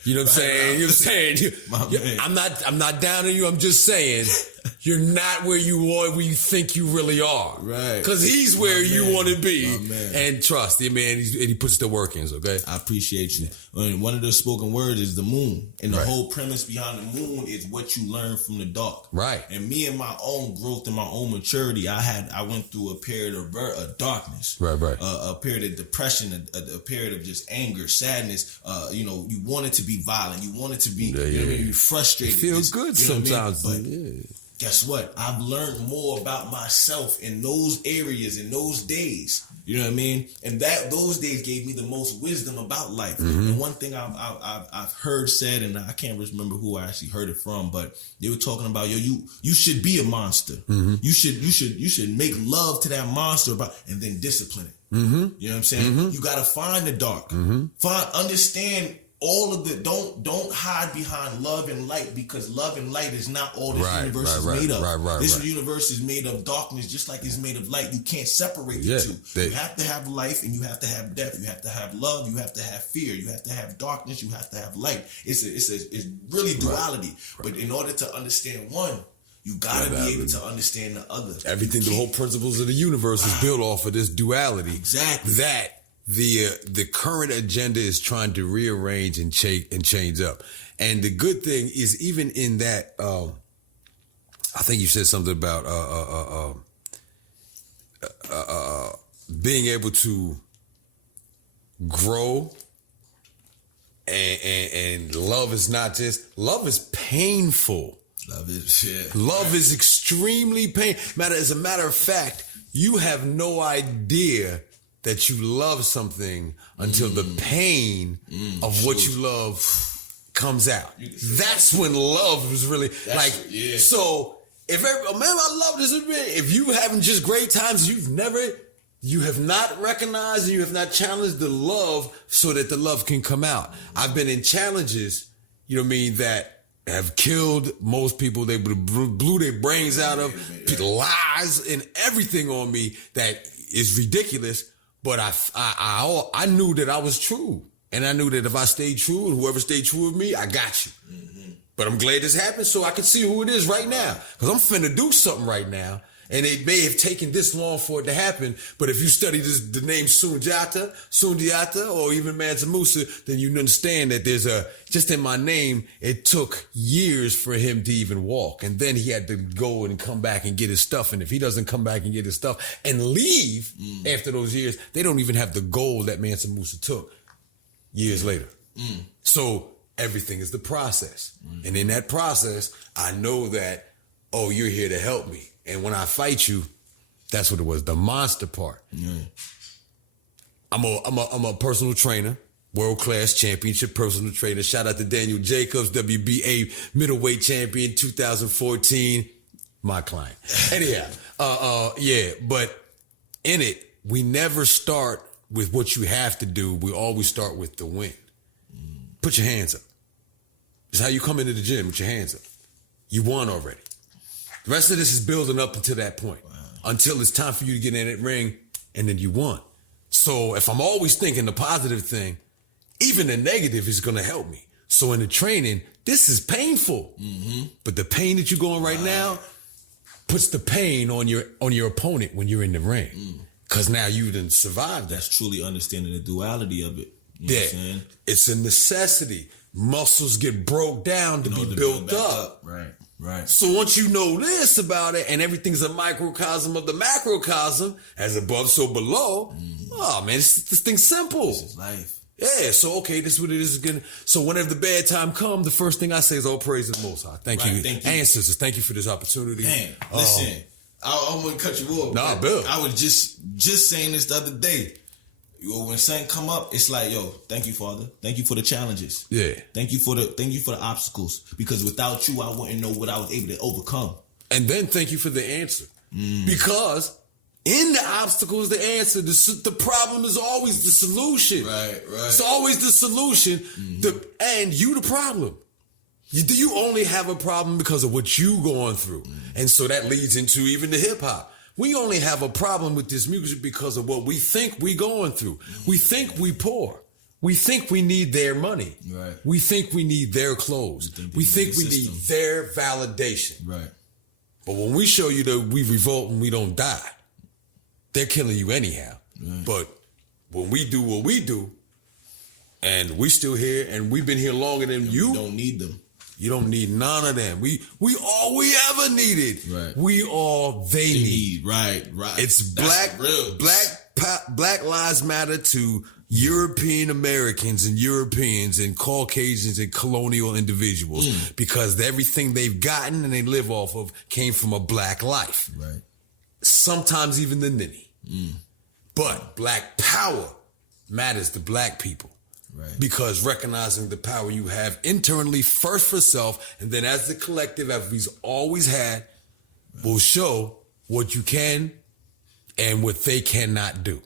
You know what I'm saying? You know what I'm saying? My man. I'm not downing you. I'm just saying you're not where you are, where you think you really are. Right. Because he's where you want to be. And trust him, man. He puts the work in, okay? I appreciate you. One of the spoken words is the moon. And the whole premise behind the moon is what you learn from the dark. Right. And me and my own growth and my own maturity, I went through a period of darkness. Right. A period of depression, a period of just anger, sadness. You wanted to be violent. You wanted to be you frustrated. It feels good sometimes. I mean? But guess what? I've learned more about myself in those areas, in those days. You know what I mean? And those days gave me the most wisdom about life. And one thing I've heard said, and I can't remember who I actually heard it from, but they were talking about, you should be a monster. You should make love to that monster and then discipline it. You know what I'm saying? You got to find the dark. Understand all of the, don't hide behind love and light, because love and light is not all this universe is made of. This universe is made of darkness just like it's made of light. You can't separate the two. You have to have life and you have to have death. You have to have love. You have to have fear. You have to have darkness. You have to have light. It's really duality. But in order to understand one, you gotta be able to understand the other. Everything, the whole principles of the universe is built off of this duality. Exactly. That the current agenda is trying to rearrange and change up. And the good thing is, even in that, I think you said something about being able to grow, and love is not just, love is painful. Love is extremely painful. As a matter of fact, you have no idea that you love something until the pain of what you love comes out. That's when love is really So if I love this. If you having just great times, you have not recognized and you have not challenged the love so that the love can come out. I've been in challenges, that have killed most people. They blew their brains out of lies and everything on me that is ridiculous. But I knew that I was true. And I knew that if I stayed true, and whoever stayed true with me, I got you. But I'm glad this happened so I can see who it is right now. Because I'm finna do something right now. And it may have taken this long for it to happen. But if you study the name Sundiata, or even Mansa Musa, then you understand that just in my name, it took years for him to even walk. And then he had to go and come back and get his stuff. And if he doesn't come back and get his stuff and leave after those years, they don't even have the goal that Mansa Musa took years later. So everything is the process. And in that process, I know that, you're here to help me. And when I fight you, that's what it was, the monster part. I'm a personal trainer, world-class championship personal trainer. Shout out to Daniel Jacobs, WBA middleweight champion 2014, my client. Anyhow, but in it, we never start with what you have to do. We always start with the win. Put your hands up. It's how you come into the gym, with your hands up. You won already. The rest of this is building up until that point, until it's time for you to get in that ring, and then you won. So if I'm always thinking the positive thing, even the negative is going to help me. So in the training, this is painful, but the pain that you're going right now puts the pain on your opponent when you're in the ring, because now you done survived that. That's truly understanding the duality of it. You know what I'm saying? It's a necessity. Muscles get broke down to be built up. Right. So once you know this about it, and everything's a microcosm of the macrocosm, as above, so below, this thing's simple. This is life. Yeah, so okay, this is what it is again. So whenever the bad time comes, the first thing I say is, praise the Most High. Thank you. Ancestors, thank you for this opportunity. Man, listen, I wouldn't cut you off. Nah, Bill. I was just saying this the other day. When something come up, it's like, thank you, Father. Thank you for the challenges. Yeah. Thank you for the obstacles. Because without you, I wouldn't know what I was able to overcome. And then thank you for the answer. Because in the obstacles, the answer, the problem is always the solution. Right. It's always the solution. And you the problem. You only have a problem because of what you going through. And so that leads into even the hip hop. We only have a problem with this music because of what we think we going through. We think we poor. We think we need their money. Right. We think we need their clothes. We think we need their validation. Right. But when we show you that we revolt and we don't die, they're killing you anyhow. Right. But when we do what we do, and we still here, and we've been here longer than you. You don't need them. You don't need none of them. We all we ever needed. Right. We all they need. Right. It's black lives matter to European Americans and Europeans and Caucasians and colonial individuals because everything they've gotten and they live off of came from a black life. Right. Sometimes even the ninny. But black power matters to black people. Right. Because recognizing the power you have internally, first for self, and then as the collective, as we've always had, will show what you can and what they cannot do.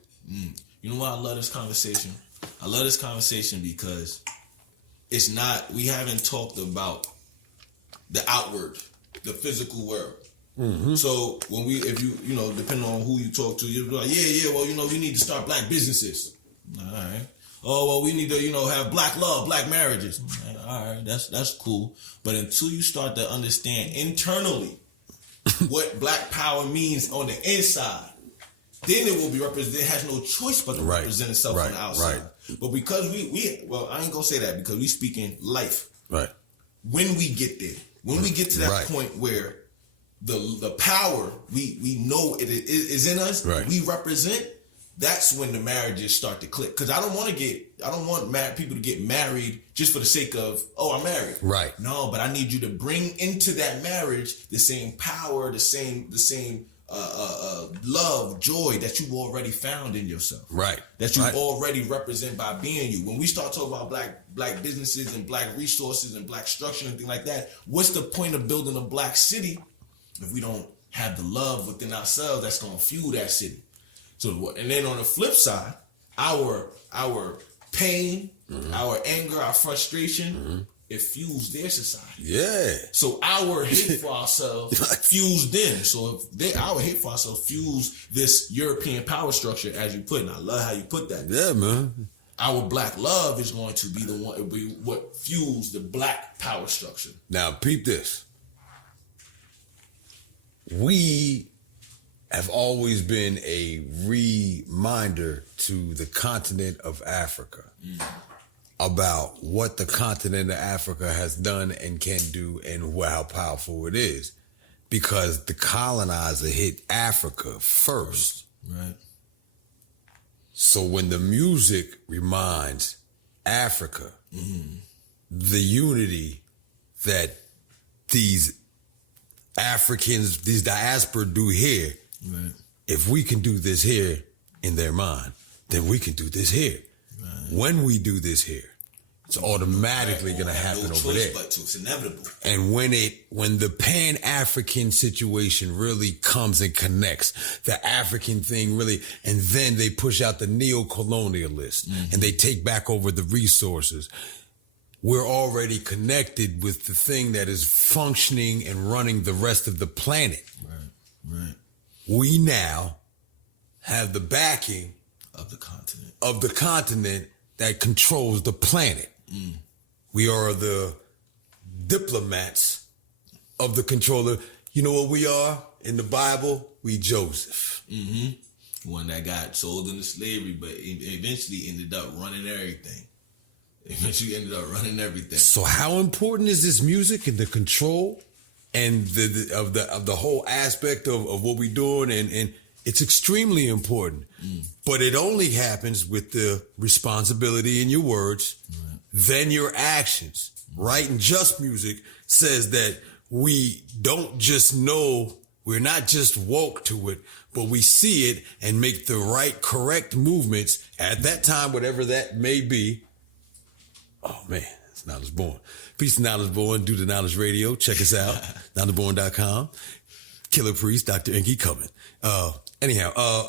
You know why I love this conversation? I love this conversation because it's not, we haven't talked about the outward, the physical world. So when if you depending on who you talk to, you're like, well, we need to start black businesses. All right. Oh, well, we need to, have black love, black marriages. All right, that's cool. But until you start to understand internally what black power means on the inside, then it will be represented. It has no choice but to represent itself on the outside. Right. But because well, I ain't gonna say that because we speak in life. Right. When we get there, when we get to that point where the power we know it is in us, we represent. That's when the marriages start to click. Because I don't want people to get married just for the sake of, I'm married. Right. No, but I need you to bring into that marriage the same power, the same love, joy that you've already found in yourself. Right. That you already represent by being you. When we start talking about black businesses and black resources and black structure and things like that, what's the point of building a black city if we don't have the love within ourselves that's going to fuel that city? So, and then on the flip side, our pain, our anger, our frustration, it fuels their society. Yeah. So our hate for ourselves fuels them. So our hate for ourselves fuels this European power structure, as you put it. And I love how you put that. Yeah, man. Our black love is going to be what fuels the black power structure. Now, peep this. We have always been a reminder to the continent of Africa about what the continent of Africa has done and can do and how powerful it is. Because the colonizer hit Africa first. Right. So when the music reminds Africa the unity that these Africans, these diaspora do here, if we can do this here in their mind, then we can do this here. Right. When we do this here, it's automatically going to happen over there. But it's inevitable. And when the Pan-African situation really comes and connects, the African thing really, and then they push out the neo-colonialists and they take back over the resources, we're already connected with the thing that is functioning and running the rest of the planet. Right. We now have the backing of the continent that controls the planet. We are the diplomats of the controller. You know what we are in the Bible? We Joseph. One that got sold into slavery, but eventually ended up running everything. So how important is this music and the control and the whole aspect of what we're doing? And it's extremely important. But it only happens with the responsibility in your words, then your actions. Right? And Just Music says that we don't just know, we're not just woke to it, but we see it and make the right, correct movements at that time, whatever that may be. Oh, man, it's Knowledge Born. Peace to Knowledge Born. Do the Knowledge Radio. Check us out. KnowledgeBorn.com. Killer Priest, Dr. Inky coming. Anyhow. Oh,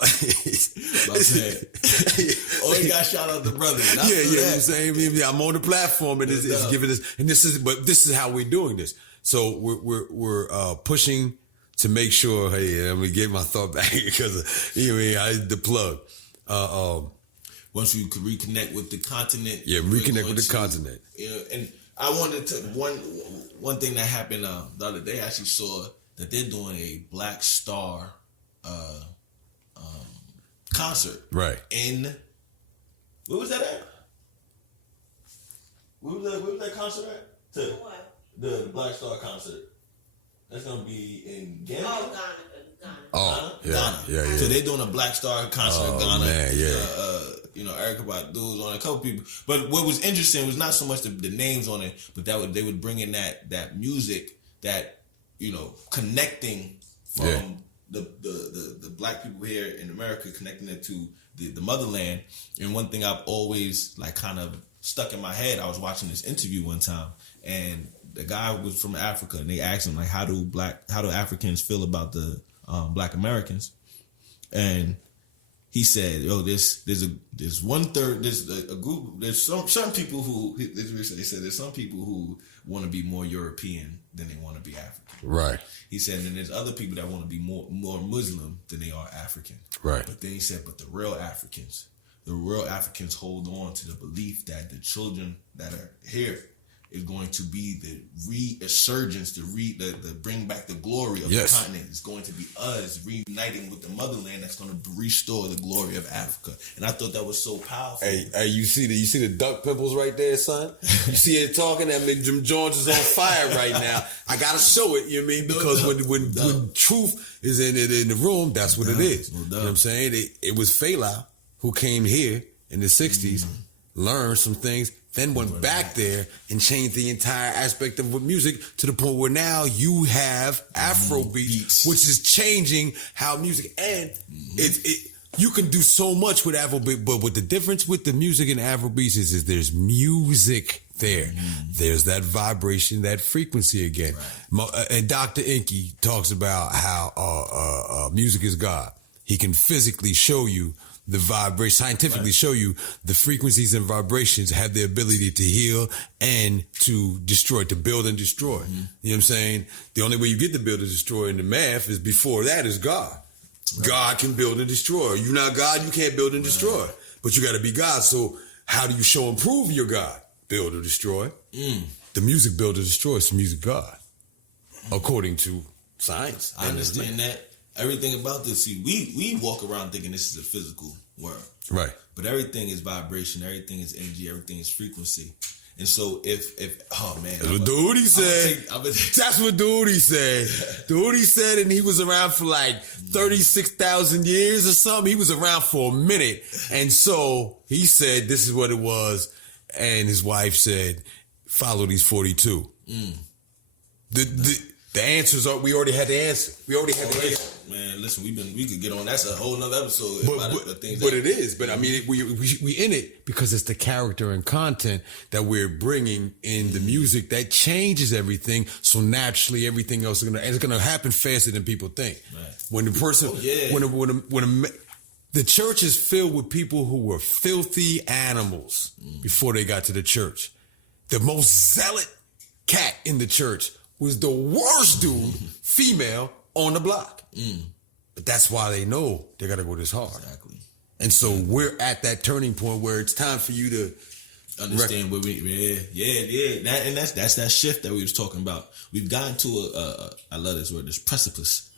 you got shout out the brother. You know what I'm saying? I'm on the platform and it's giving us, and this is how we're doing this. So we're pushing to make sure, hey, let me get my thought back because the plug. Once you can reconnect with the continent. Yeah, reconnect with the continent. Yeah, and I wanted to, one thing that happened the other day, I actually saw that they're doing a Black Star concert. Right. In where was that at? Where was that concert at? What? The Black Star concert. That's gonna be in Ghana. Oh, Ghana. Oh, Ghana. Yeah. So they're doing a Black Star concert in Ghana. Man, yeah. Erica Badu's on, a couple people. But what was interesting was not so much the names on it, but they would bring in that music that, connecting from the black people here in America, connecting it to the motherland. And one thing I've always kind of stuck in my head, I was watching this interview one time, and the guy was from Africa, and they asked him how do Africans feel about the Black Americans, and he said, there's a group, there's some people who, they said there's some people who want to be more European than they want to be African. Right. He said, and there's other people that want to be more Muslim than they are African. Right. But then he said, but the real Africans hold on to the belief that the children that are here is going to be the resurgence, the bring back the glory of the continent. It's going to be us reuniting with the motherland that's going to restore the glory of Africa. And I thought that was so powerful. Hey, you see the duck pimples right there, son? You see it talking? That Jim Jones is on fire right now. I gotta show it, you know what I mean? Because when truth is in the room, that's what it is. You know what I'm saying? It was Fela who came here in the 60s, learned some things, then went back there and changed the entire aspect of music to the point where now you have Afrobeat, which is changing how music, and you can do so much with Afrobeat, but what the difference with the music and Afrobeats is there's music there. There's that vibration, that frequency again. Right. And Dr. Inky talks about how music is God. He can physically show you the vibration, scientifically show you the frequencies and vibrations have the ability to heal and to destroy, to build and destroy. You know what I'm saying? The only way you get to build and destroy in the math is before that is God. Right. God can build and destroy. You're not God, you can't build and destroy. But you got to be God. So how do you show and prove you're God? Build or destroy. The music build or destroy is music God, according to science. I understand that. Everything about this, see, we walk around thinking this is a physical world. Right. But everything is vibration, everything is energy, everything is frequency. And so if oh man. That's what Duty said. That's what Duty said. Duty said, and he was around for like 36,000 years or something. He was around for a minute. And so he said, this is what it was. And his wife said, follow these 42. The answers are, we already had the answer. We already had the answer. Man, listen, we could get on. That's a whole nother episode. But it is. But I mean, we in it because it's the character and content that we're bringing in the music that changes everything. So naturally, everything else is gonna happen faster than people think. Right. When the person, the church is filled with people who were filthy animals before they got to the church. The most zealot cat in the church was the worst dude, female, on the block. But that's why they know they got to go this hard. Exactly. And so we're at that turning point where it's time for you to understand where that's that shift that we was talking about. We've gotten to I love this word, this precipice.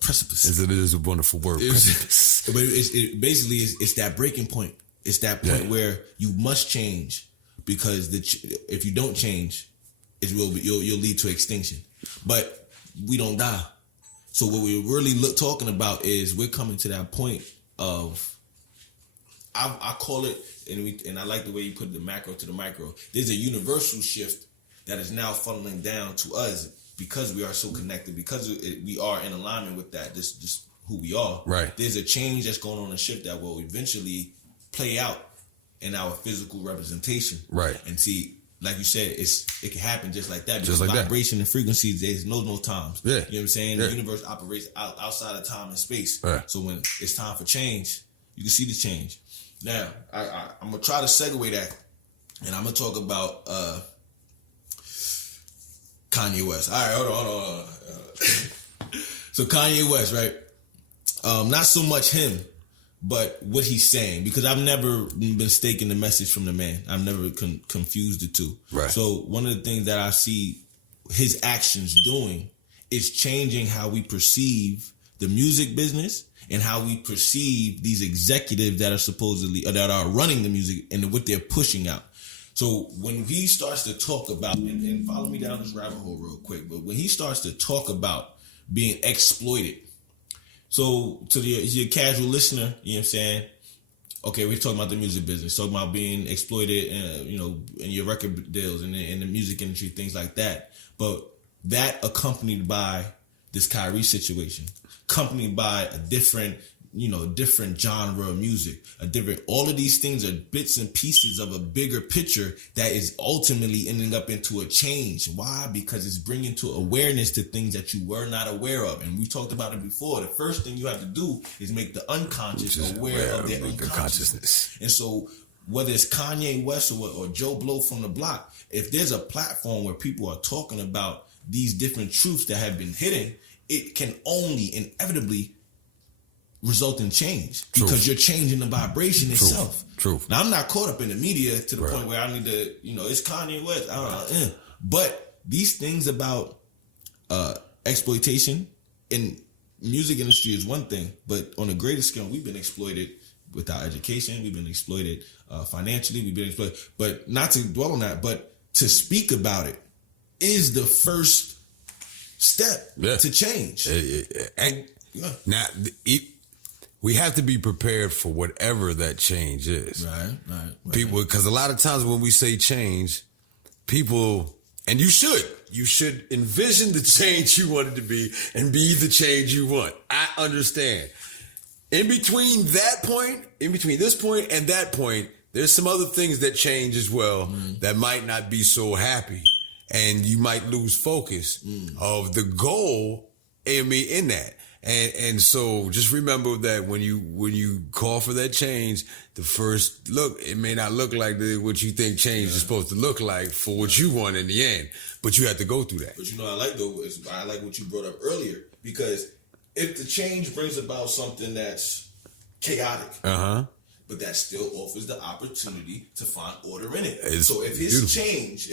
Precipice. It is a wonderful word. Precipice. But it basically it's that breaking point. It's that point where you must change because if you don't change, you'll lead to extinction. But we don't die. So what we're really talking about is we're coming to that point of, I call it, and I like the way you put the macro to the micro. There's a universal shift that is now funneling down to us because we are so connected, because we are in alignment with that, just who we are. Right. There's a change that's going on, a shift that will eventually play out in our physical representation. Right. And see, like you said, it can happen just like that. Because vibration and frequencies, there's no times. Yeah. You know what I'm saying? The universe operates outside of time and space. Right. So when it's time for change, you can see the change. Now, I'm going to try to segue that, and I'm going to talk about Kanye West. All right, hold on. So Kanye West, right? Not so much him, but what he's saying, because I've never mistaken the message from the man. I've never confused the two. Right. So one of the things that I see his actions doing it's changing how we perceive the music business and how we perceive these executives that are supposedly that are running the music and what they're pushing out. So when he starts to talk about, and follow me down this rabbit hole real quick, but when he starts to talk about being exploited, so to your casual listener, you know what I'm saying? Okay, we're talking about the music business, talking about being exploited, in your record deals and in the music industry, things like that. But that accompanied by this Kyrie situation, accompanied by a different genre of music, all of these things are bits and pieces of a bigger picture that is ultimately ending up into a change. Why? Because it's bringing to awareness to things that you were not aware of. And we talked about it before. The first thing you have to do is make the unconscious aware of their unconsciousness. And so whether it's Kanye West or Joe Blow from the block, if there's a platform where people are talking about these different truths that have been hidden, it can only inevitably result in change because you're changing the vibration itself. True. Now, I'm not caught up in the media to the point where I need to, it's Kanye West. I don't know. But these things about exploitation in music industry is one thing, but on a greater scale, we've been exploited with our education. We've been exploited financially. We've been exploited. But not to dwell on that, but to speak about it is the first step to change. Now, we have to be prepared for whatever that change is. Right. People, because a lot of times when we say change, people, and you should envision the change you want it to be and be the change you want. I understand. In between this point and that point, there's some other things that change as well that might not be so happy, and you might lose focus of the goal in that. And so just remember that when you call for that change, the first look, it may not look like what you think change is supposed to look like for what you want in the end, but you have to go through that. But I like what you brought up earlier, because if the change brings about something that's chaotic, but that still offers the opportunity to find order in it. So if this change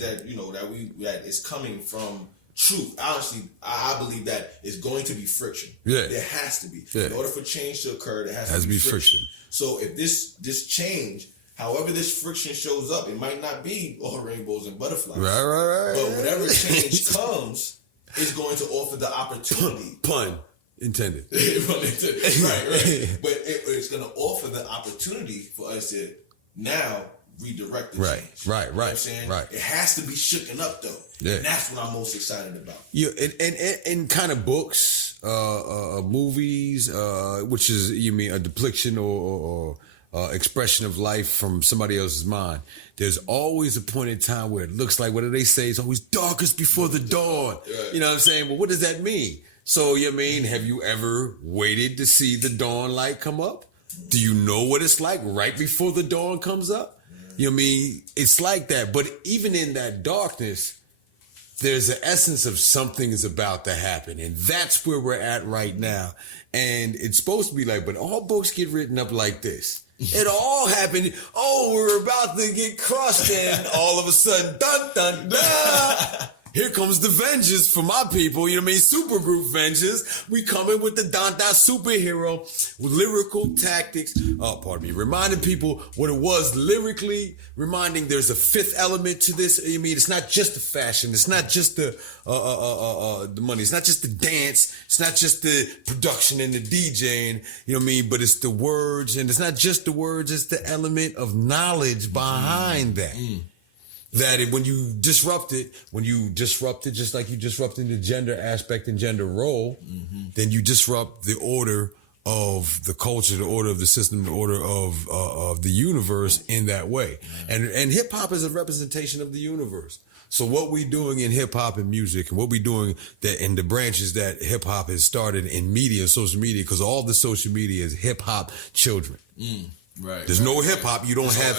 that is coming from truth, honestly, I believe that it's going to be friction. Yeah. There has to be. Yeah. In order for change to occur, there has to be friction. So if this change, however this friction shows up, it might not be all rainbows and butterflies. Right. But whatever change comes, it's going to offer the opportunity. Pun intended. Right. But it's going to offer the opportunity for us to now redirect the change. Right. You know what I'm saying? Right. It has to be shooken up, though. Yeah. And that's what I'm most excited about. Yeah, and kind of books, movies, which is, you mean, a depiction or expression of life from somebody else's mind. There's always a point in time where it looks like, what do they say? It's always darkest before the dawn. Yeah. You know what I'm saying? Well, what does that mean? So, you mean, have you ever waited to see the dawn light come up? Do you know what it's like right before the dawn comes up? You know what I mean? It's like that. But even in that darkness, there's an essence of something is about to happen. And that's where we're at right now. And it's supposed to be like, but all books get written up like this. It all happened. Oh, we're about to get crushed. And all of a sudden, dun, dun, dun. Here comes the vengeance for my people. You know what I mean? Supergroup vengeance. We coming with the Danta superhero with lyrical tactics. Reminding people what it was lyrically. Reminding there's a fifth element to this. You mean, it's not just the fashion. It's not just the money. It's not just the dance. It's not just the production and the DJing. You know what I mean? But it's the words, and it's not just the words. It's the element of knowledge behind that. That when you disrupt it, just like you disrupted the gender aspect and gender role, then you disrupt the order of the culture, the order of the system, the order of the universe in that way. And hip hop is a representation of the universe. So what we doing in hip hop and music, and what we doing that in the branches that hip hop has started in media, social media, because all the social media is hip hop children. Right. There's no hip hop. You don't have,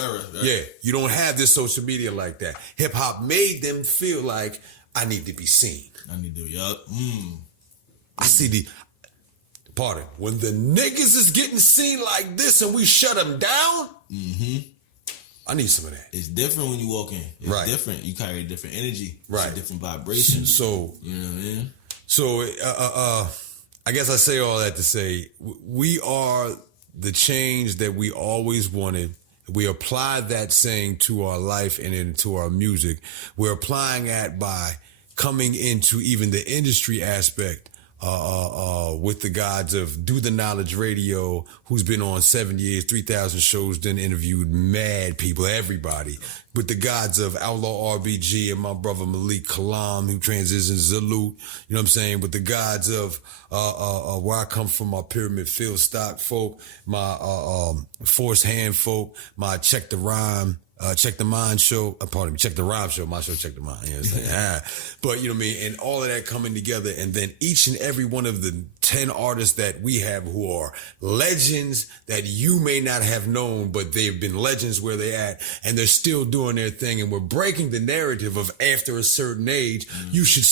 you don't have this social media like that. Hip hop made them feel like I need to be seen. I see when the niggas is getting seen like this and we shut them down, I need some of that. It's different when you walk in. It's different. You carry a different energy. It's a different vibration. So, you know what I mean? So, I guess I say all that to say we are the change that we always wanted. We apply that saying to our life and into our music. We're applying that by coming into even the industry aspect with the gods of Do the Knowledge Radio, who's been on 7 years, 3,000 shows, then interviewed mad people, everybody. With the gods of Outlaw RBG and my brother Malik Kalam, who transitions Zalute, you know what I'm saying? With the gods of where I come from, my Pyramid Field Stock folk, my Force Hand folk, my Check the Rhyme, Check the Mind show, pardon me, Check the Rhyme show, my show Check the Mind, you know what I'm saying? But you know what I mean? And all of that coming together, and then each and every one of the 10 artists that we have who are legends that you may not have known, but they've been legends where they're at, and they're still doing their thing, and we're breaking the narrative of after a certain age, you should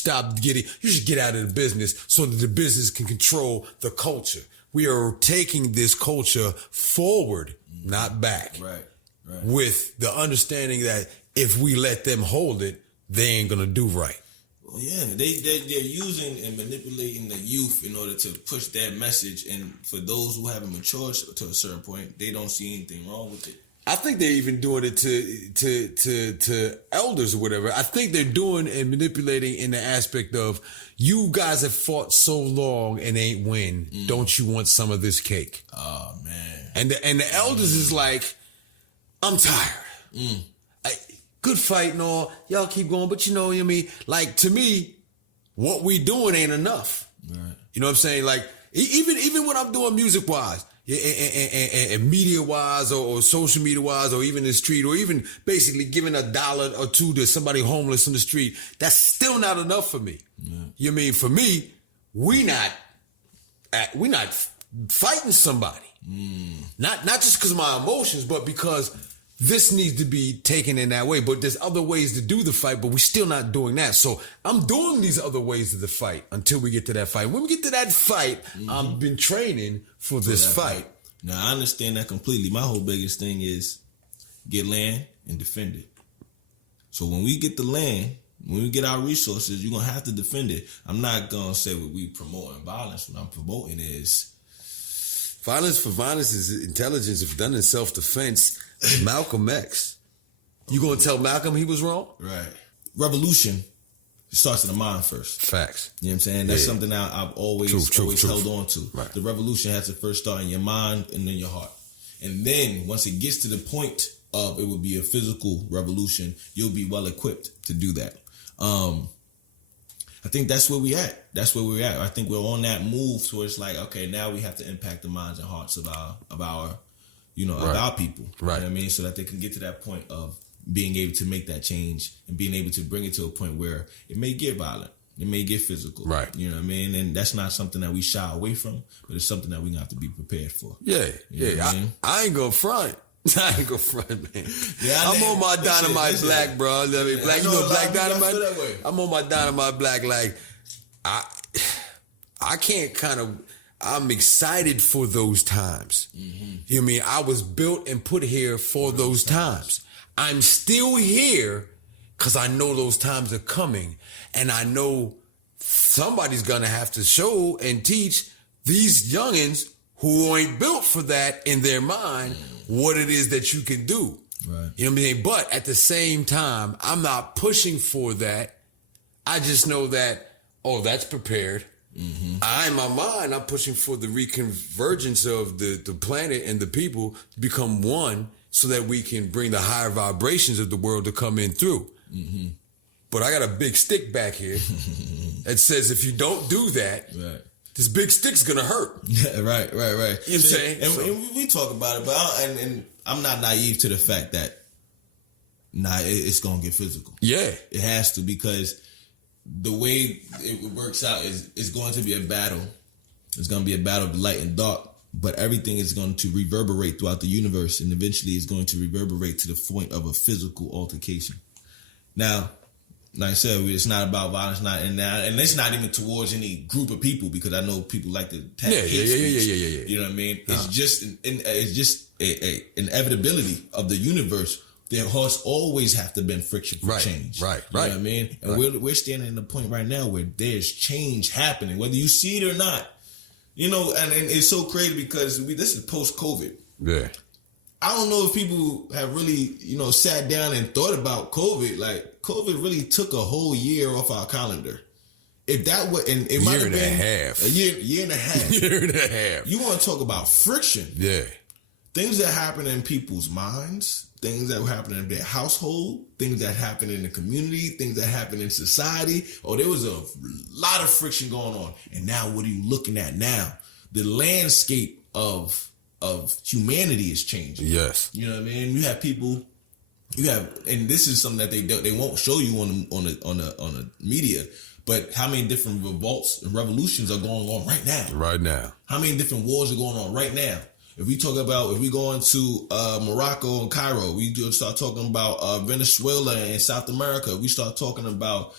you should get out of the business so that the business can control the culture. We are taking this culture forward, not back. Right. With the understanding that if we let them hold it, they ain't gonna do right. Well, yeah, they're using and manipulating the youth in order to push that message. And for those who haven't matured to a certain point, they don't see anything wrong with it. I think they're even doing it to elders or whatever. I think they're doing and manipulating in the aspect of, you guys have fought so long and ain't win. Don't you want some of this cake? Oh man. And the elders is like, I'm tired. Good fight and all. Y'all keep going, but you know what I mean? Like, to me, what we doing ain't enough. Right. You know what I'm saying? Like, even when I'm doing music-wise, and media-wise, or social media-wise, or even in the street, or even basically giving $1 or $2 to somebody homeless in the street, that's still not enough for me. Yeah. You know what I mean? For me, we not fighting somebody. Not just because of my emotions, but because this needs to be taken in that way. But there's other ways to do the fight, but we're still not doing that. So I'm doing these other ways of the fight until we get to that fight. When we get to that fight, I've been training for this fight. Now, I understand that completely. My whole biggest thing is get land and defend it. So when we get the land, when we get our resources, you're going to have to defend it. I'm not going to say what we promoting violence. What I'm promoting is violence for violence is intelligence if done in self-defense. Malcolm X. You gonna tell Malcolm he was wrong? Right. Revolution starts in the mind first. Facts. You know what I'm saying? That's something I've always held on to. Right. The revolution has to first start in your mind and then your heart. And then once it gets to the point of it will be a physical revolution, you'll be well equipped to do that. I think that's where we at. That's where we're at. I think we're on that move towards like, okay, now we have to impact the minds and hearts of our of our people. Right. You know what I mean? So that they can get to that point of being able to make that change and being able to bring it to a point where it may get violent. It may get physical. Right. You know what I mean? And that's not something that we shy away from, but it's something that we're going to have to be prepared for. Yeah. You know what I mean? I ain't gonna front. I ain't gonna front, man. Yeah, I'm on my Dynamite Black, bro. Black, you know Black Dynamite? I'm on my Dynamite Black. Like, I can't I'm excited for those times. You know what I mean? I was built and put here for those times. I'm still here because I know those times are coming, and I know somebody's gonna have to show and teach these youngins who ain't built for that in their mind what it is that you can do. Right. You know what I mean? But at the same time, I'm not pushing for that. I just know that, that's prepared. I, in my mind, I'm pushing for the reconvergence of the planet and the people to become one so that we can bring the higher vibrations of the world to come in through. But I got a big stick back here that says if you don't do that, this big stick's gonna hurt. Right. You know what I'm saying? And we talk about it, but and I'm not naive to the fact that it's gonna get physical. Yeah, it has to, because the way it works out is it's going to be a battle. It's going to be a battle of light and dark, but everything is going to reverberate throughout the universe, and eventually it's going to reverberate to the point of a physical altercation. Now, like I said, it's not about violence, and it's not even towards any group of people, because I know people like to tag hate speech. You know what I mean? It's just an inevitability of the universe there has always have to been friction for change. Right. You know what I mean? And we're standing in the point right now where there's change happening, whether you see it or not. You know, and it's so crazy because this is post-COVID. Yeah. I don't know if people have really, you know, sat down and thought about COVID. Like, COVID really took a whole year off our calendar. If that was, and it might have been a year and a half. Year and a half. You want to talk about friction? Yeah. Things that happen in people's minds, things that happen in their household, things that happen in the community, things that happen in society. Oh, there was a lot of friction going on. And now, what are you looking at now? The landscape of humanity is changing. Yes. You know what I mean? You have people, and this is something that they won't show you on the media, but how many different revolts and revolutions are going on right now? Right now. How many different wars are going on right now? If we go into Morocco and Cairo, we do start talking about Venezuela and South America. We start talking about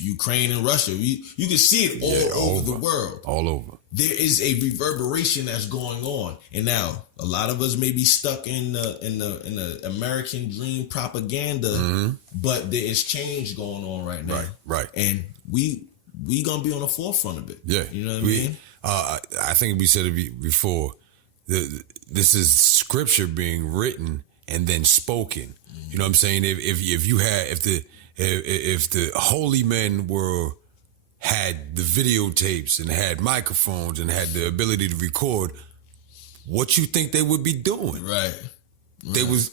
Ukraine and Russia. You can see it all over the world. All over. There is a reverberation that's going on, and now a lot of us may be stuck in the American dream propaganda, but there is change going on right now. Right. And we gonna be on the forefront of it. Yeah, you know what I mean. I think we said it before. This is scripture being written and then spoken. You know what I'm saying? If the holy men had the videotapes and had microphones and had the ability to record, what you think they would be doing? Right. They was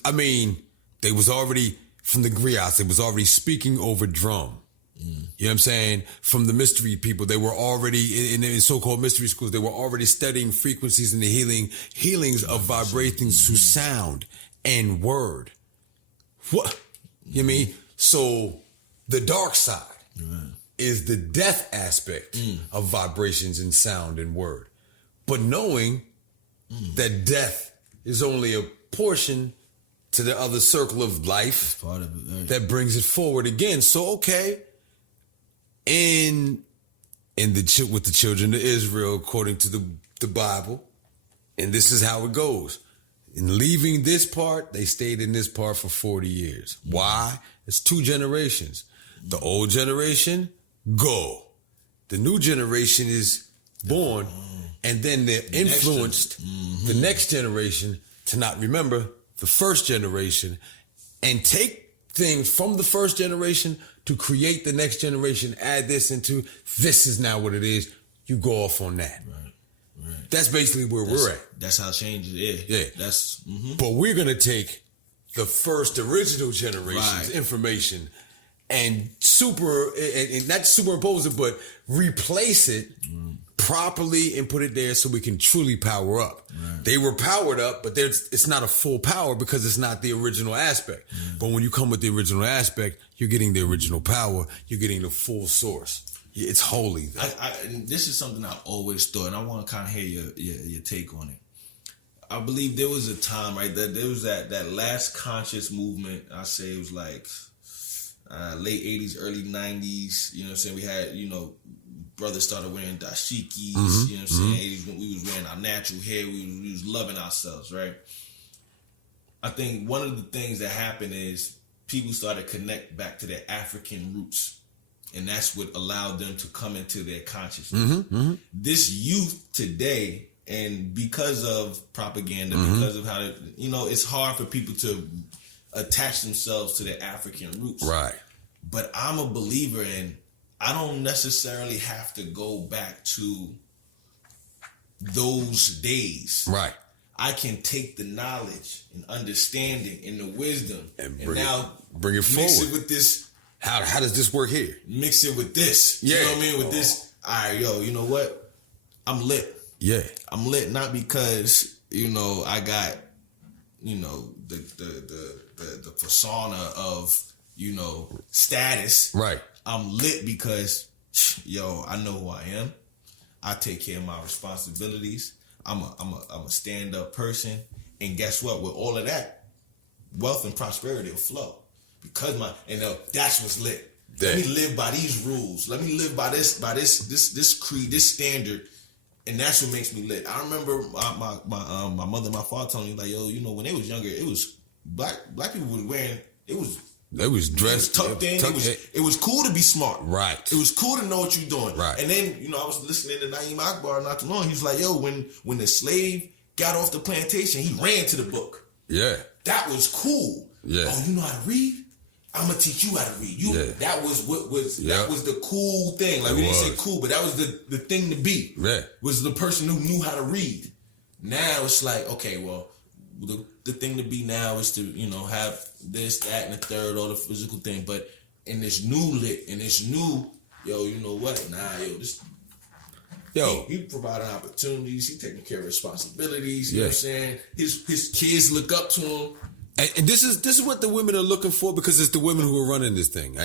already, from the griots, they was already speaking over drum. You know what I'm saying? From the mystery people, they were already in so-called mystery schools, they were already studying frequencies and the healings of vibrations through sound and word. What? You know what I mean? So the dark side is the death aspect of vibrations and sound and word. But knowing that death is only a portion to the other circle of life part of it, right, that brings it forward again. So, okay, with the children of Israel, according to the Bible, and this is how it goes. In leaving this part, they stayed in this part for 40 years. Why? It's 2 generations. The old generation, go. The new generation is born, and then they're influenced the next generation to not remember the first generation and take things from the first generation to create the next generation, add this into, this is now what it is. You go off on that. Right. That's basically where we're at. That's how change is. Yeah. That's. But we're going to take the first original generation's information and not superimpose it, but replace it properly and put it there so we can truly power up. Right. They were powered up, but it's not a full power because it's not the original aspect. But when you come with the original aspect, you're getting the original power. You're getting the full source. It's holy. And this is something I always thought, and I want to kind of hear your take on it. I believe there was a time, right, that there was that last conscious movement. I say it was like late 80s, early 90s. You know what I'm saying? We had, brothers started wearing dashikis. You know what I'm saying? 80s when we was wearing our natural hair. We was loving ourselves, right? I think one of the things that happened is people started to connect back to their African roots. And that's what allowed them to come into their consciousness. This youth today, and because of propaganda, because of how, it's hard for people to attach themselves to their African roots. Right. But I'm a believer in, I don't necessarily have to go back to those days. Right. I can take the knowledge and understanding and the wisdom and now bring it forward. Mix it with this. How does this work here? Mix it with this. You know what I mean? With this. All right, you know what? I'm lit. Yeah. I'm lit not because, I got, the persona of, status. Right. I'm lit because, I know who I am. I take care of my responsibilities. I'm a stand-up person. And guess what? With all of that, wealth and prosperity will flow. Because that's what's lit. Let me live by these rules. Let me live by this creed, this standard. And that's what makes me lit. I remember my mother and my father telling me, like, when they was younger, it was black people were wearing, they was dressed tucked in. It was cool to be smart. Right. It was cool to know what you're doing. Right. And then, I was listening to Naeem Akbar not too long. He was like, yo, when the slave got off the plantation, he ran to the book. Yeah. That was cool. Yeah. Oh, you know how to read? I'm gonna teach you how to read. That was that was the cool thing. Like, we didn't say cool, but that was the thing to be. Yeah. Was the person who knew how to read. Now it's like, okay, well, the thing to be now is to, have this, that, and the third, all the physical thing. But in this new you know what? He providing opportunities. He taking care of responsibilities. You know what I'm saying? His kids look up to him. And this is what the women are looking for, because it's the women who are running this thing.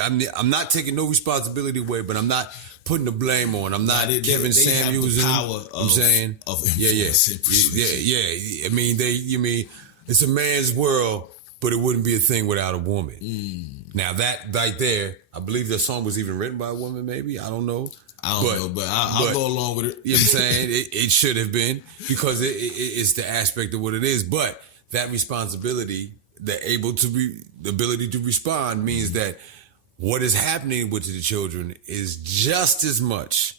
I'm not taking no responsibility away, but I'm not putting the blame on. I'm not Kevin Samuels. They have the power I'm saying of influence. Yeah. I mean, it's a man's world, but it wouldn't be a thing without a woman. Now that right there, I believe that song was even written by a woman. Maybe, I don't know. But I'll go along with it. You know what I'm saying? It should have been, because it's the aspect of what it is. But that responsibility, the ability to respond, means that what is happening with the children is just as much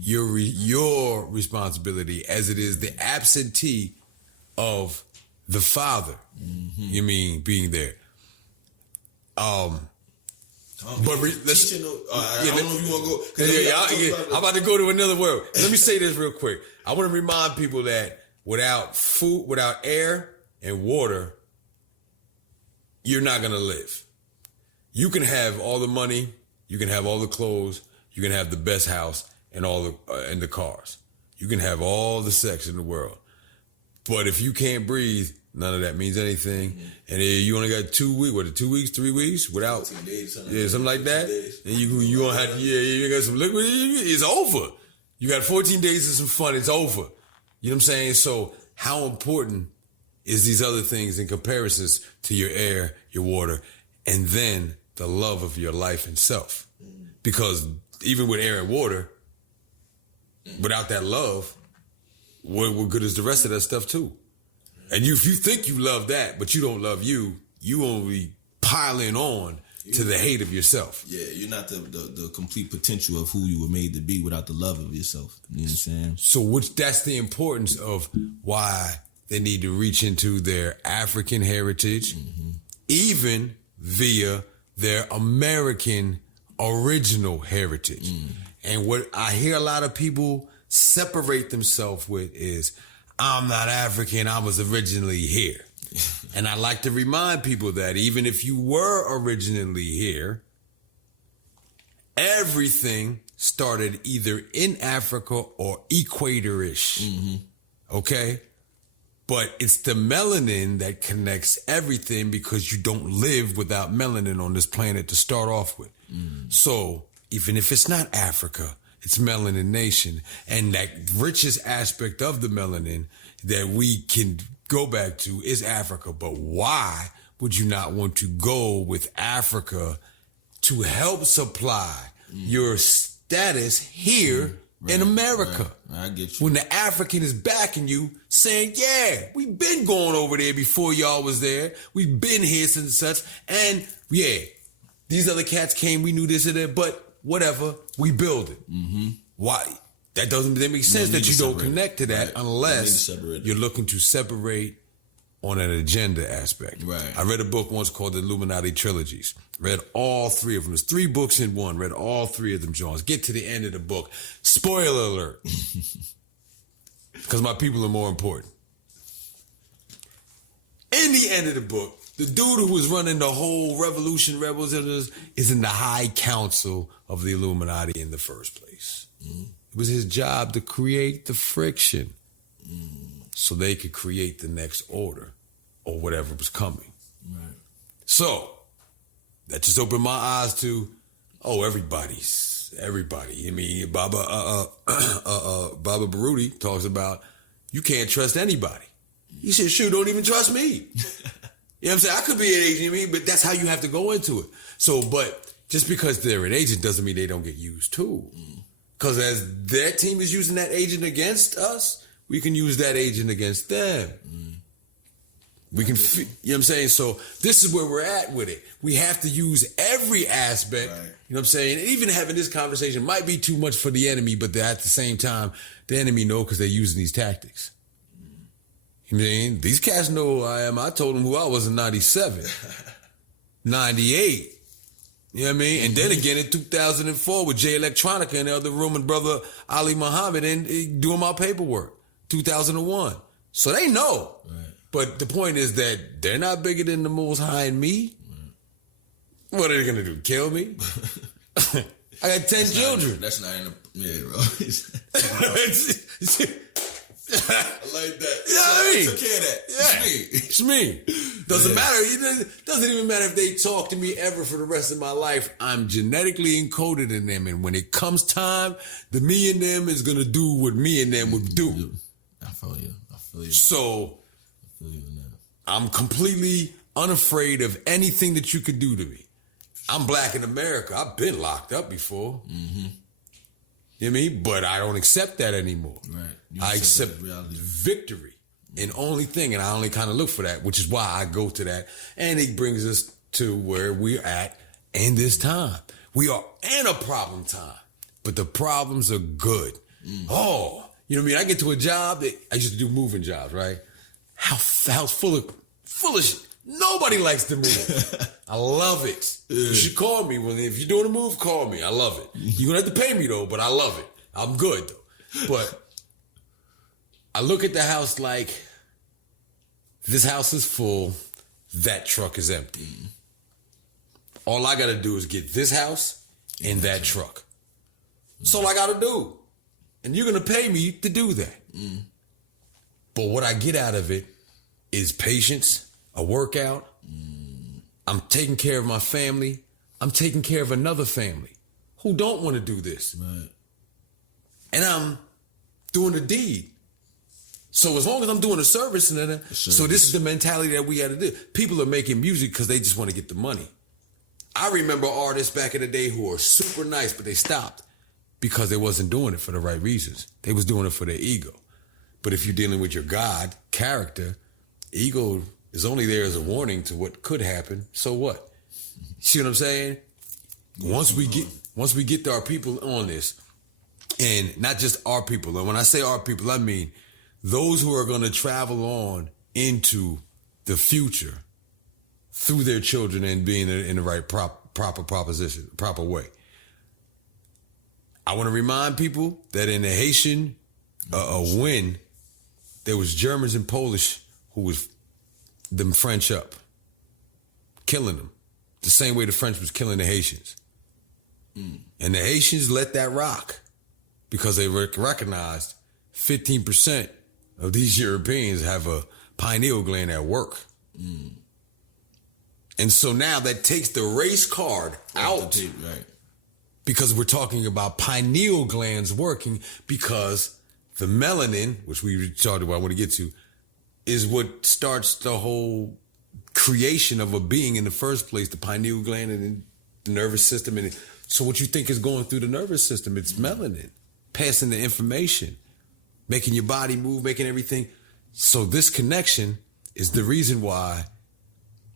your responsibility as it is the absentee of the father. You mean being there? But let's. I don't know if you want to go. I'm about to go to another world. Let me say this real quick. I want to remind people that without food, without air and water, you're not gonna live. You can have all the money, you can have all the clothes, you can have the best house and and the cars. You can have all the sex in the world, but if you can't breathe, none of that means anything. And you only got 2 weeks, 2 weeks, 3 weeks without, something like that. And you gonna have, you got some liquid. It's over. You got 14 days of some fun. It's over. You know what I'm saying? So how important is these other things in comparisons to your air, your water, and then the love of your life and self? Because even with air and water, without that love, what good is the rest of that stuff too? And if you think you love that, but you don't love you only piling on to the hate of yourself. Yeah, you're not the complete potential of who you were made to be without the love of yourself. You know what I'm saying? So that's the importance of why they need to reach into their African heritage, even via their American original heritage. And what I hear a lot of people separate themselves with is, I'm not African, I was originally here. And I like to remind people that even if you were originally here, everything started either in Africa or equator-ish. Okay? But it's the melanin that connects everything, because you don't live without melanin on this planet to start off with. So even if it's not Africa, it's Melanin Nation. And that richest aspect of the melanin that we can go back to is Africa. But why would you not want to go with Africa to help supply your status here in America? Right. I get you. When the African is backing you, saying, yeah, we've been going over there before y'all was there. We've been here since such. And yeah, these other cats came, we knew this and that, but whatever, we build it. Why? That doesn't make sense that you don't connect to that unless you're looking to separate on an agenda aspect. Right. I read a book once called The Illuminati Trilogies. Read all 3 of them. There's 3 books in one. Read all 3 of them, Jones. Get to the end of the book. Spoiler alert. Because my people are more important. In the end of the book, the dude who was running the whole revolution, rebels, is in the high council of the Illuminati in the first place. It was his job to create the friction so they could create the next order or whatever was coming. Right. So that just opened my eyes to, everybody. I mean, Baba Baruti talks about you can't trust anybody. He said, shoot, don't even trust me. You know what I'm saying? I could be an agent, but that's how you have to go into it. So, but just because they're an agent doesn't mean they don't get used too. Because as their team is using that agent against us, we can use that agent against them. We can, you know what I'm saying? So this is where we're at with it. We have to use every aspect, right. You know what I'm saying? Even having this conversation might be too much for the enemy, but at the same time, the enemy know because they're using these tactics. You know what I mean? These cats know who I am. I told them who I was in 97, 98. You know what I mean? And then again in 2004 with Jay Electronica in the other room and brother Ali Muhammad and doing my paperwork, 2001. So they know. Right. But the point is that they're not bigger than the Most High and me. Right. What are they going to do? Kill me? I got 10 children. That's not in the... Yeah, bro. I like that. You know what I mean? Took care of that. Yeah. It's me. Doesn't matter. It doesn't even matter if they talk to me ever for the rest of my life. I'm genetically encoded in them. And when it comes time, the me and them is going to do what me and them would do. I feel you. So, I'm completely unafraid of anything that you could do to me. I'm black in America. I've been locked up before. Mm-hmm. You know what I mean? But I don't accept that anymore. Right. I accept victory in only thing, and I only kind of look for that, which is why I go to that. And it brings us to where we're at in this time. We are in a problem time, but the problems are good. Oh, you know what I mean? I get to a job that I used to do moving jobs, right? House full of shit. Nobody likes to move. I love it. You should call me. Well, if you're doing a move, call me. I love it. You're going to have to pay me, though, but I love it. I'm good, though. But I look at the house like, this house is full, that truck is empty. All I got to do is get this house and that truck. That's all I got to do. And you're going to pay me to do that. But what I get out of it is patience, a workout. I'm taking care of my family. I'm taking care of another family who don't want to do this. Right. And I'm doing a deed. So as long as I'm doing a service, so this is the mentality that we had to do. People are making music because they just want to get the money. I remember artists back in the day who were super nice, but they stopped because they wasn't doing it for the right reasons. They was doing it for their ego. But if you're dealing with your God, character, ego is only there as a warning to what could happen. So what? See what I'm saying? Once we get our people on this, and not just our people, and when I say our people, I mean those who are going to travel on into the future through their children and being in the right proper way. I want to remind people that in the Haitian win, there was Germans and Polish who was them French up, killing them, the same way the French was killing the Haitians. And the Haitians let that rock because they recognized 15% of these Europeans have a pineal gland at work. And so now that takes the race card out, right? Because we're talking about pineal glands working, because the melanin, which we talked about, I want to get to, is what starts the whole creation of a being in the first place, the pineal gland and the nervous system. And so what you think is going through the nervous system, it's melanin, passing the information, making your body move, making everything. So this connection is the reason why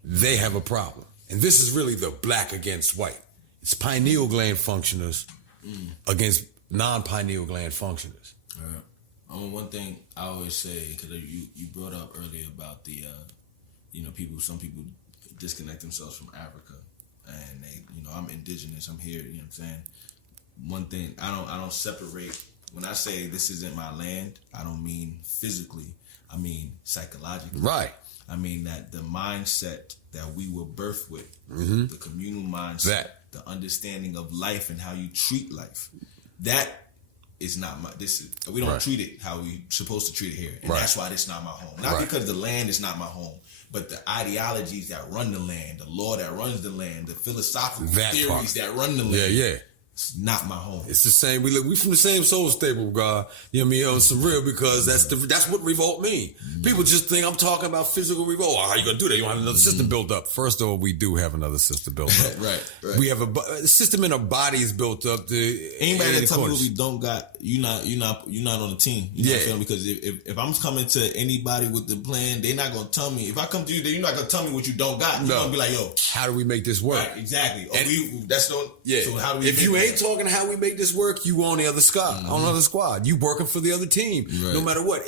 they have a problem. And this is really the black against white. It's pineal gland functioners against non-pineal gland functioners. One thing I always say, because you brought up earlier about the, some people disconnect themselves from Africa, and they, I'm indigenous, I'm here, you know what I'm saying? One thing, I don't separate, when I say this isn't my land, I don't mean physically, I mean psychologically. Right. I mean that the mindset that we were birthed with, the communal mindset, the understanding of life and how you treat life, that is not we don't treat it how we supposed to treat it here. And that's why it's not my home. Not because the land is not my home, but the ideologies that run the land, the law that runs the land, the philosophical theories that run the land. It's not my home. It's the same. We from the same soul stable, God. You know what I mean? On some real, because that's what revolt mean. People just think I'm talking about physical revolt. How are you gonna do that? You don't have another system built up. First of all, we do have another system built up. right. We have a system in our bodies built up. Anybody that tell me we don't got, you're not on the team. You know what I'm saying? Because if I'm coming to anybody with the plan, they're not gonna tell me. If I come to you, you're not gonna tell me what you don't got. You're gonna be like, yo, how do we make this work? Right, exactly. So how do we? If you ain't talking how we make this work, you on the other squad. On the other squad, you working for the other team. Right. No matter what,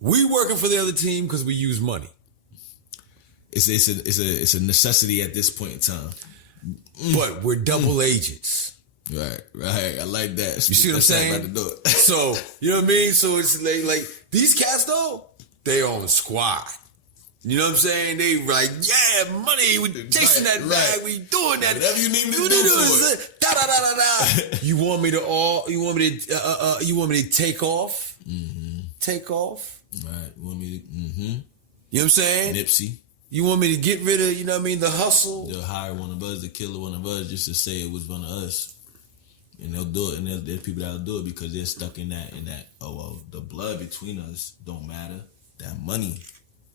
we working for the other team because we use money. It's a necessity at this point in time. But we're double agents. Right. I like that. You see what I'm saying? So you know what I mean. So it's like these cats though, they on the squad. You know what I'm saying? They like, yeah, money. We chasing that bag. We doing that. Whatever you need me to do for it. Da da da da da. You want me to take off? Mm-hmm. Take off? Right. You want me to? Mm-hmm. You know what I'm saying? Nipsey. You want me to get rid of? You know what I mean? The hustle. They'll hire one of us to kill one of us just to say it was one of us, and they'll do it. And there's people that'll do it because they're stuck in that. Oh well, the blood between us don't matter. That money.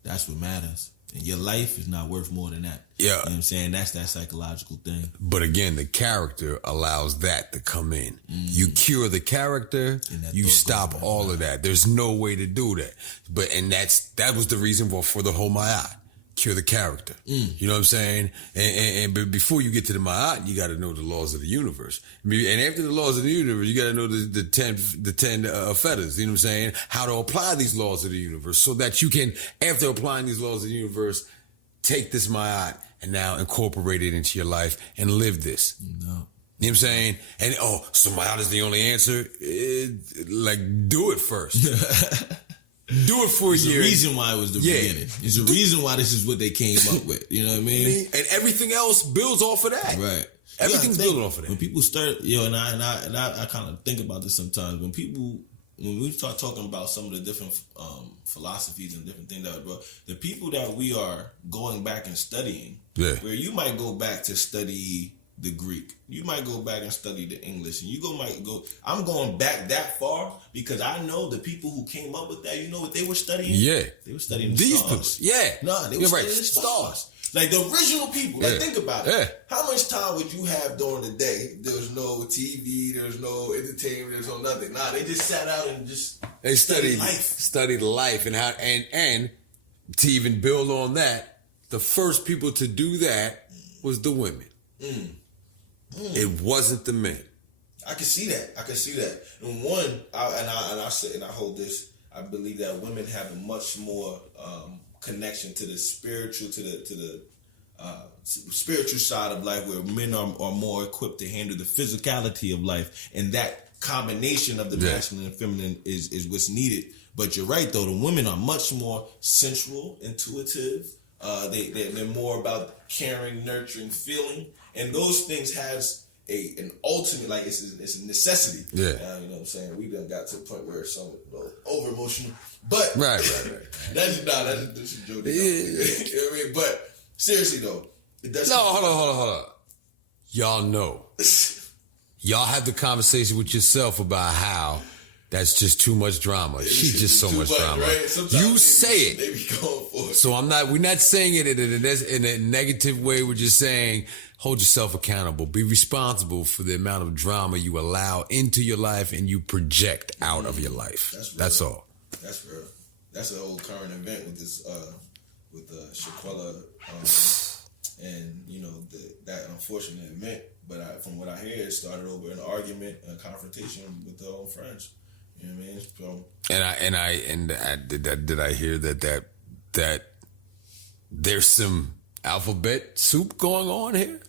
That's what matters. And your life is not worth more than that. Yeah. You know what I'm saying? That's that psychological thing. But again, the character allows that to come in. You cure the character, you stop all of that. There's no way to do that. That was the reason for the whole Ma'at. Cure the character. You know what I'm saying? But before you get to the Ma'at, you got to know the laws of the universe. And after the laws of the universe, you got to know the 10 fetters. You know what I'm saying? How to apply these laws of the universe so that you can, after applying these laws of the universe, take this Ma'at and now incorporate it into your life and live this. No. You know what I'm saying? And so Ma'at is the only answer? Do it first. Do it for a year. There's a reason why it was the beginning. There's a reason why this is what they came up with. You know what I mean? And everything else builds off of that. Right. Everything's building off of that. When people start, and I kind of think about this sometimes. When we start talking about some of the different philosophies and different things the people that we are going back and studying, where you might go back to study the Greek, you might go back and study the English, and I'm going back that far because I know the people who came up with that. You know what they were studying? Yeah, they were studying these stars. They were studying stars. Like the original people. Like think about it. Yeah. How much time would you have during the day? There was no TV. There was no entertainment. There was no nothing. They just sat out and just studied life and to even build on that, the first people to do that was the women. It wasn't the men. I can see that. And I hold this. I believe that women have a much more connection to the spiritual, to the spiritual side of life, where men are more equipped to handle the physicality of life, and that combination of the masculine and feminine is what's needed. But you're right, though. The women are much more sensual, intuitive. They're more about caring, nurturing, feeling. And those things has an ultimate, like it's a necessity. Yeah. You know what I'm saying? We done got to the point where it's some over emotional. But right. That's a joke. You know what I mean? But seriously though, it doesn't. No, hold on. Y'all know. Y'all have the conversation with yourself about how that's just too much drama. She's just so much drama. Right? You say it. They be going for it. So we're not saying it in a negative way. We're just saying, hold yourself accountable. Be responsible for the amount of drama you allow into your life and you project out of your life. That's all. That's real. That's an old current event with this, with Shaquella, and that unfortunate event. But from what I hear, it started over an argument, a confrontation with their own friends. You know what I mean? So, did I hear that there's some alphabet soup going on here?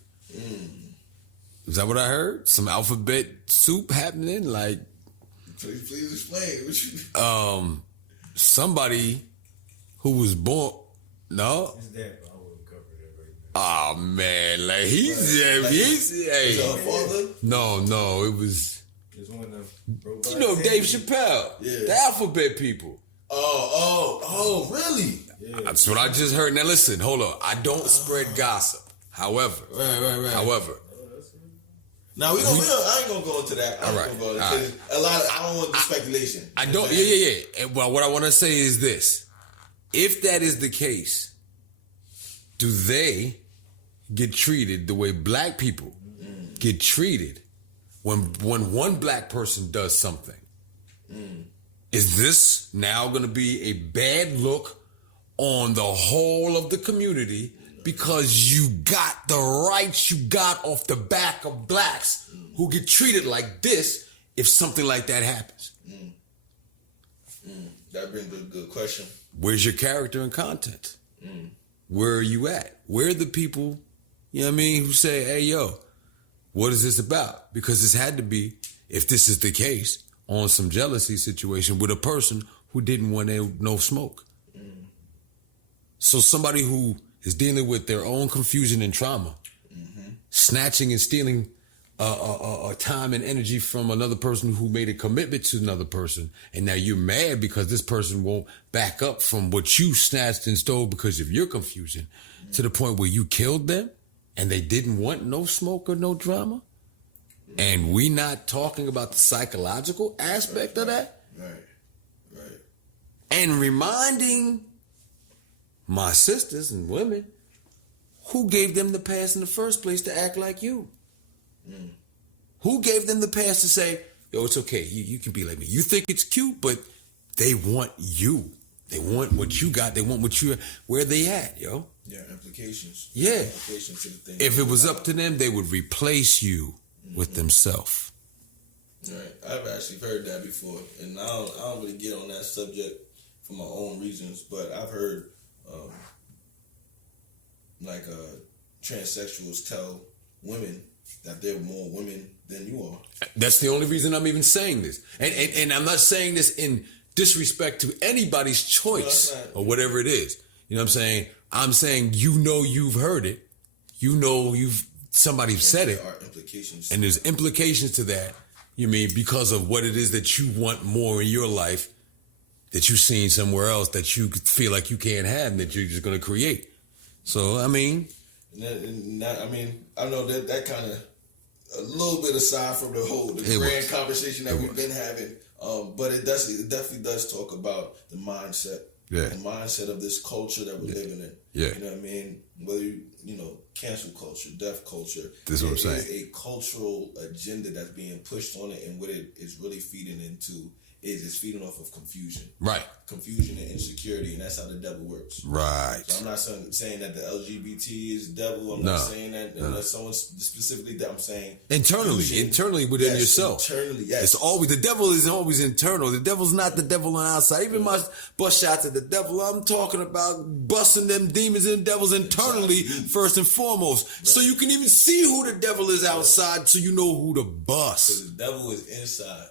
Is that what I heard? Some alphabet soup happening? Like, please explain. What you... Somebody who was born. No. His dad, I wouldn't cover that right now. Oh man, like he's hey. Her father? No, it was. Dave Chappelle, the alphabet people. Oh, really? Yeah. That's what I just heard. Now listen, hold on. I don't spread gossip. However, right. However, Now I ain't gonna go into that. All right. A lot. I don't want the speculation. I don't. Yeah. And well, what I want to say is this: if that is the case, do they get treated the way black people get treated when one black person does something? Is this now going to be a bad look on the whole of the community because you got the rights you got off the back of blacks who get treated like this if something like that happens? That brings a good question. Where's your character and content? Where are you at? Where are the people, you know what I mean, who say, hey, yo, what is this about? Because this had to be, if this is the case, on some jealousy situation with a person who didn't want no smoke. So somebody who is dealing with their own confusion and trauma, snatching and stealing time and energy from another person who made a commitment to another person, and now you're mad because this person won't back up from what you snatched and stole because of your confusion, to the point where you killed them and they didn't want no smoke or no drama. And we not talking about the psychological aspect of that? Right. And reminding my sisters and women, who gave them the pass in the first place to act like you? Who gave them the pass to say, yo, it's okay, you can be like me. You think it's cute, but they want you. They want what you got. They want what you, where they at, yo? Yeah, implications. Yeah. Implications to the thing. If it was up to them, they would replace you with themselves. Right. I've actually heard that before, and I don't really get on that subject for my own reasons, but I've heard transsexuals tell women that they're more women than you are. That's the only reason I'm even saying this. And I'm not saying this in disrespect to anybody's choice or whatever it is. You know what I'm saying? I'm saying, you've heard it. Somebody said it. There are implications. And there's implications to that. You mean because of what it is that you want more in your life that you've seen somewhere else that you feel like you can't have and that you're just going to create. So, I mean. I know that kind of a little bit aside from the grand conversation that we've been having. But it definitely does talk about the mindset. Yeah. The mindset of this culture that we're living in. Yeah. You know what I mean? Whether cancel culture, death culture. This is what I'm saying. It's a cultural agenda that's being pushed on it, and what it is really feeding into is it's feeding off of confusion. Right. Confusion and insecurity, and that's how the devil works. Right. So I'm not saying that the LGBT is the devil. I'm not saying that unless someone specifically that I'm saying internally within yourself. Internally, yes. It's always, the devil is always internal. The devil's not the devil on the outside. Even my bust shots at the devil, I'm talking about busting them demons and devils internally first and foremost. Right. So you can even see who the devil is outside, so you know who to bust. So the devil is inside.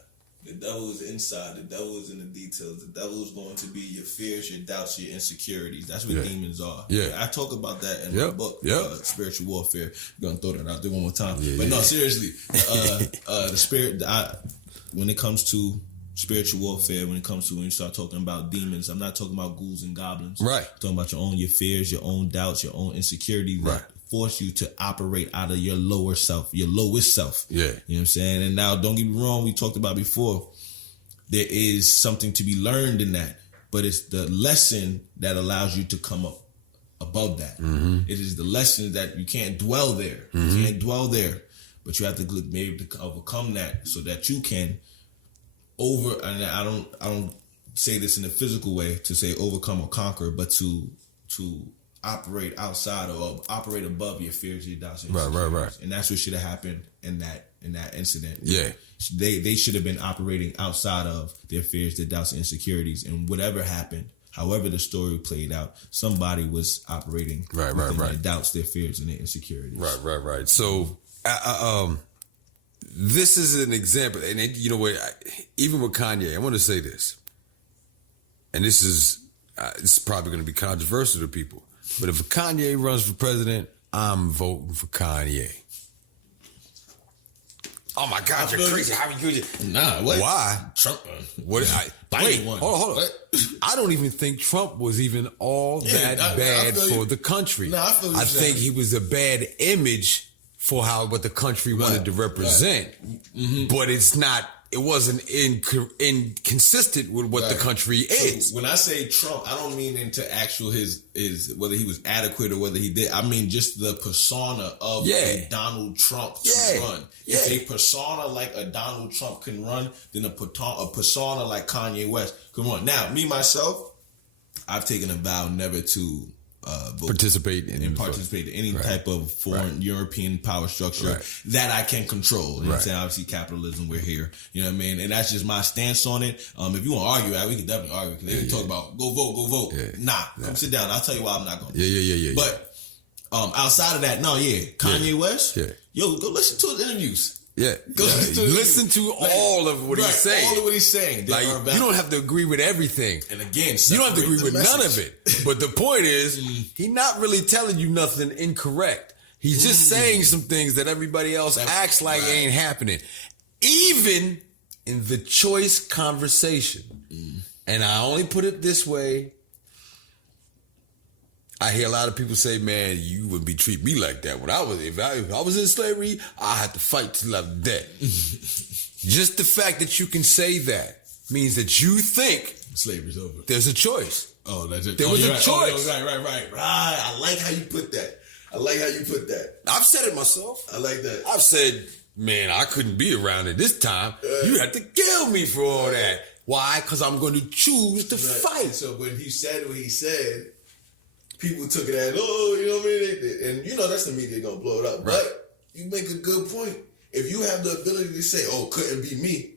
The devil is inside. The devil is in the details. The devil is going to be your fears, your doubts, your insecurities. That's what demons are. Yeah. I talk about that in my book, Spiritual Warfare. I'm going to throw that out there one more time. Seriously. The spirit, when it comes to spiritual warfare, when you start talking about demons, I'm not talking about ghouls and goblins. Right. I'm talking about your fears, your own doubts, your own insecurities. Right. Force you to operate out of your lowest self. Yeah. You know what I'm saying? And now, don't get me wrong, we talked about before, there is something to be learned in that, but it's the lesson that allows you to come up above that. Mm-hmm. It is the lesson that you can't dwell there. Mm-hmm. You can't dwell there, but you have to be able to overcome that so that you can and I don't say this in a physical way to say overcome or conquer, but to operate outside or operate above your fears, your doubts, and right. And that's what should have happened in that incident. Yeah, they should have been operating outside of their fears, their doubts, and insecurities. And whatever happened, however the story played out, somebody was operating right. Their doubts, their fears, and their insecurities. Right. So, this is an example, and you know what? Even with Kanye, I want to say this, and this is it's probably going to be controversial to people. But if Kanye runs for president, I'm voting for Kanye. Oh my God, you're crazy. How are you? Nah, what? Why? Trump. Wait, hold on. I don't even think Trump was even all that bad for the country. I think he was a bad image for what the country wanted to represent, but it wasn't inconsistent with what the country is. So when I say Trump, I don't mean into actual his whether he was adequate or whether he did. I mean just the persona of a Donald Trump to run. If a persona like a Donald Trump can run, then a persona like Kanye West can run. Now, me myself, I've taken a vow never to participate in any type of foreign European power structure that I can control. You know what I'm saying? Obviously, capitalism, we're here. You know what I mean? And that's just my stance on it. If you want to argue, we can definitely argue. Because they can talk about go vote. Yeah. Nah, come sit down. I'll tell you why I'm not going to. Yeah. But outside of that, Kanye West, yo, go listen to his interviews. Yeah. Listen to all of what he's saying. All of what he's saying. Like, you don't have to agree with everything. And again, you don't have to agree with none of it. But the point is, he's not really telling you nothing incorrect. He's just saying some things that everybody else acts like ain't happening. Even in the choice conversation. And I only put it this way. I hear a lot of people say, man, you wouldn't be treat me like that. When if I was in slavery, I had to fight till I'm dead. Just the fact that you can say that means that you think slavery's over. There's a choice. Oh, that's it. There was a choice. Right. I like how you put that. I've said it myself. I like that. I've said, man, I couldn't be around at this time. You had to kill me for all that. Why? Because I'm going to choose to fight. So when he said what he said, people took it as, you know what I mean? And that's the media gonna blow it up. Right. But you make a good point. If you have the ability to say, couldn't be me,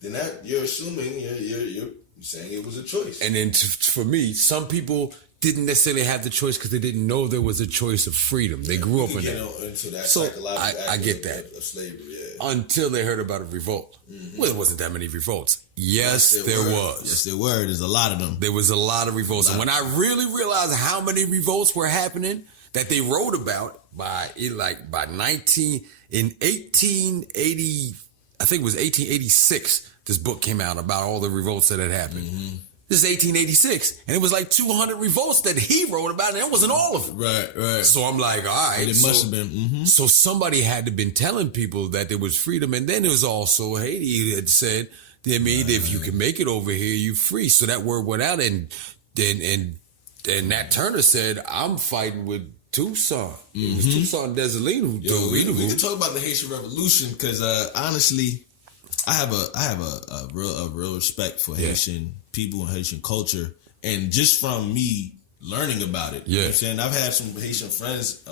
then that you're assuming you're saying it was a choice. And then for me, some people didn't necessarily have the choice because they didn't know there was a choice of freedom. They grew up in that. Into that so psychological I get that. Of slavery, until they heard about a revolt. Well, there wasn't that many revolts. Yes, there was. Yes, there were. There's a lot of them. There was a lot of revolts. And when I really realized how many revolts were happening that they wrote about by 1880, I think it was 1886, this book came out about all the revolts that had happened. This is 1886, and it was like 200 revolts that he wrote about, and it wasn't all of them. Right. So I'm like, all right. It must have been. So somebody had to been telling people that there was freedom, and then there was also Haiti had said, if you can make it over here, you free. So that word went out, and Nat Turner said, I'm fighting with Toussaint. It was Toussaint Desalegn who told me. We can talk about the Haitian Revolution because honestly, I have a real respect for Haitian people and Haitian culture, and just from me learning about it, you know what I'm saying? I've had some Haitian friends,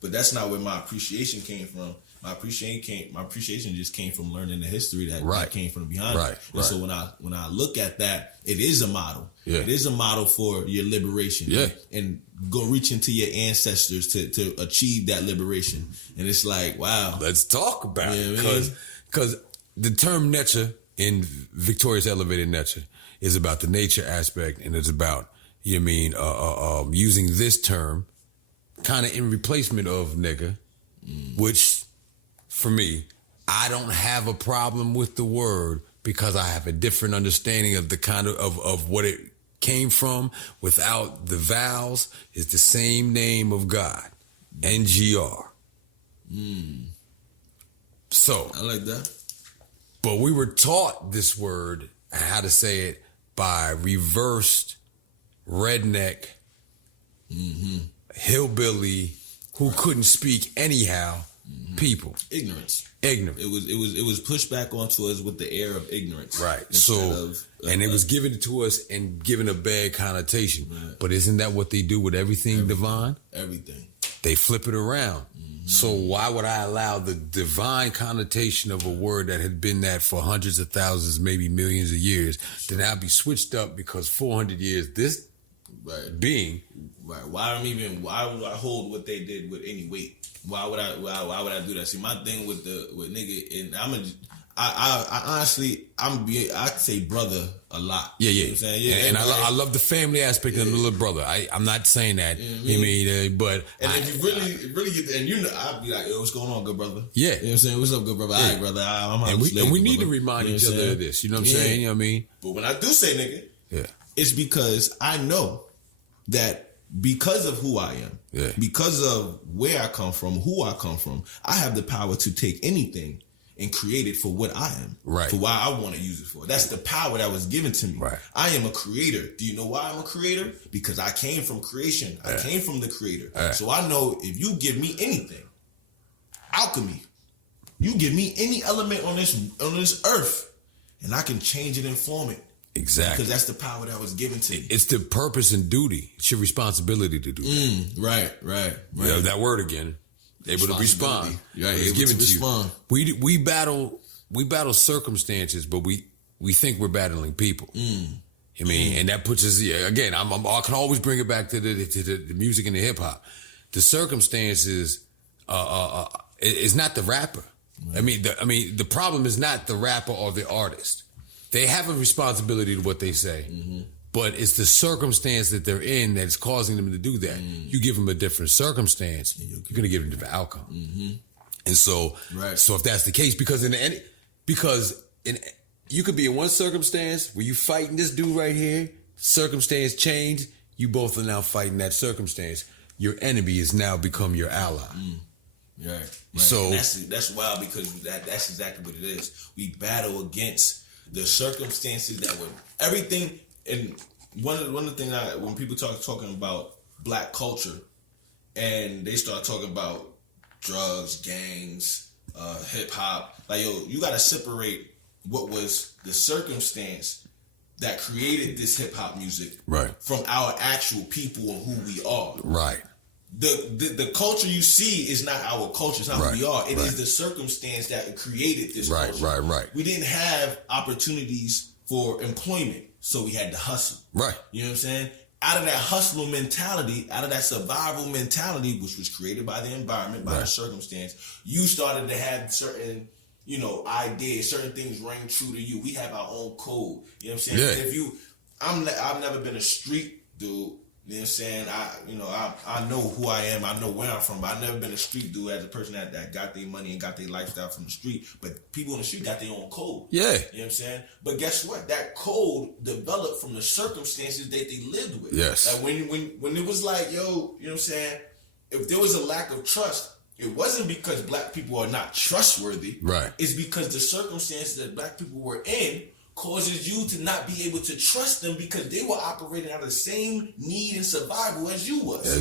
but that's not where my appreciation came from. My appreciation just came from learning the history that came from behind it. And so when I look at that, it is a model. It is a model for your liberation. And go reach into your ancestors to achieve that liberation. And it's like, wow. Let's talk about it. Because the term nature in Victoria's Elevated Nature is about the nature aspect, and it's about, using this term kind of in replacement of nigga, which for me, I don't have a problem with the word because I have a different understanding of the kind of what it came from without the vowels. It's the same name of God, NGR. So I like that. But we were taught this word, how to say it, by reversed redneck, hillbilly who couldn't speak anyhow people. Ignorance. Ignorant. It was pushed back onto us with the air of ignorance. Right. And it was given to us and given a bad connotation. Right. But isn't that what they do with everything divine? Everything. They flip it around. So why would I allow the divine connotation of a word that had been that for hundreds of thousands, maybe millions of years, to now be switched up because 400 years this being. Right. Why would I hold what they did with any weight? Why would I do that? See, my thing with nigga, and I honestly, I say brother a lot. Yeah. You know what I'm saying? And I love the family aspect of the little brother. I'm not saying that. But if you really get there, and I'd be like, yo, what's going on, good brother? Yeah. You know what I'm saying? What's up, good brother? All right, brother. And we need to remind each other of this. You know what I'm saying? You know what I mean? But when I do say nigga, it's because I know that because of who I am, because of where I come from, who I come from, I have the power to take anything and create it for what I am, for why I want to use it for. That's the power that was given to me. I am a creator. Do you know why I'm a creator? Because I came from creation. I came from the creator. So I know if you give me anything, alchemy, you give me any element on this earth, and I can change it and form it. Exactly. Because that's the power that was given to me. It's the purpose and duty. It's your responsibility to do that. Right. You have that word again. Able to respond. Right, it's able given to to respond. you. We battle circumstances, but we think we're battling people. I mean, and that puts us again. I can always bring it back to the music and the hip hop. The circumstances is not the rapper. Right. The problem is not the rapper or the artist. They have a responsibility to what they say. But it's the circumstance that they're in that's causing them to do that. You give them a different circumstance, you're going to give them a different outcome. And so, so if that's the case, because you could be in one circumstance where you fighting this dude right here, circumstance change, you both are now fighting that circumstance. Your enemy has now become your ally. Right. So that's wild, because that's exactly what it is. We battle against the circumstances that would everything. And one of the things when people talking about black culture, and they start talking about drugs, gangs, hip hop, like, yo, you got to separate what was the circumstance that created this hip hop music from our actual people and who we are. Right. The culture you see is not our culture. It's not who we are. It is the circumstance that created this culture. Right. We didn't have opportunities for employment, so we had to hustle. Right. You know what I'm saying? Out of that hustle mentality, out of that survival mentality, which was created by the environment, by the circumstance, you started to have certain, ideas, certain things ring true to you. We have our own code. You know what I'm saying? Yeah. I've never been a street dude. You know what I'm saying? I know who I am. I know where I'm from, but I've never been a street dude as a person that got their money and got their lifestyle from the street. But people in the street got their own code. Yeah. You know what I'm saying? But guess what? That code developed from the circumstances that they lived with. Yes. Like when it was like, yo, you know what I'm saying? If there was a lack of trust, it wasn't because black people are not trustworthy. Right. It's because the circumstances that black people were in causes you to not be able to trust them, because they were operating out of the same need and survival as you was.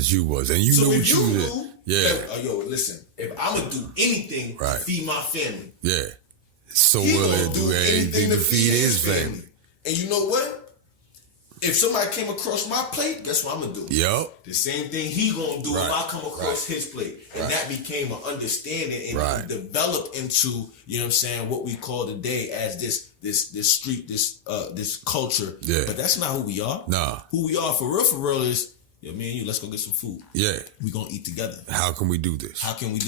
And you knew what you did. That, yo, listen, if I'm going to do anything to feed my family. Yeah. So will do anything to feed his family. And you know what? If somebody came across my plate, guess what I'm going to do? Yep. The same thing he going to do if I come across his plate. And that became an understanding and developed into, you know what I'm saying, what we call today as this street, this culture. Yeah. But that's not who we are. Nah. Who we are for real is, yo, me and you, let's go get some food. Yeah. We gonna eat together. How can we do this? How can we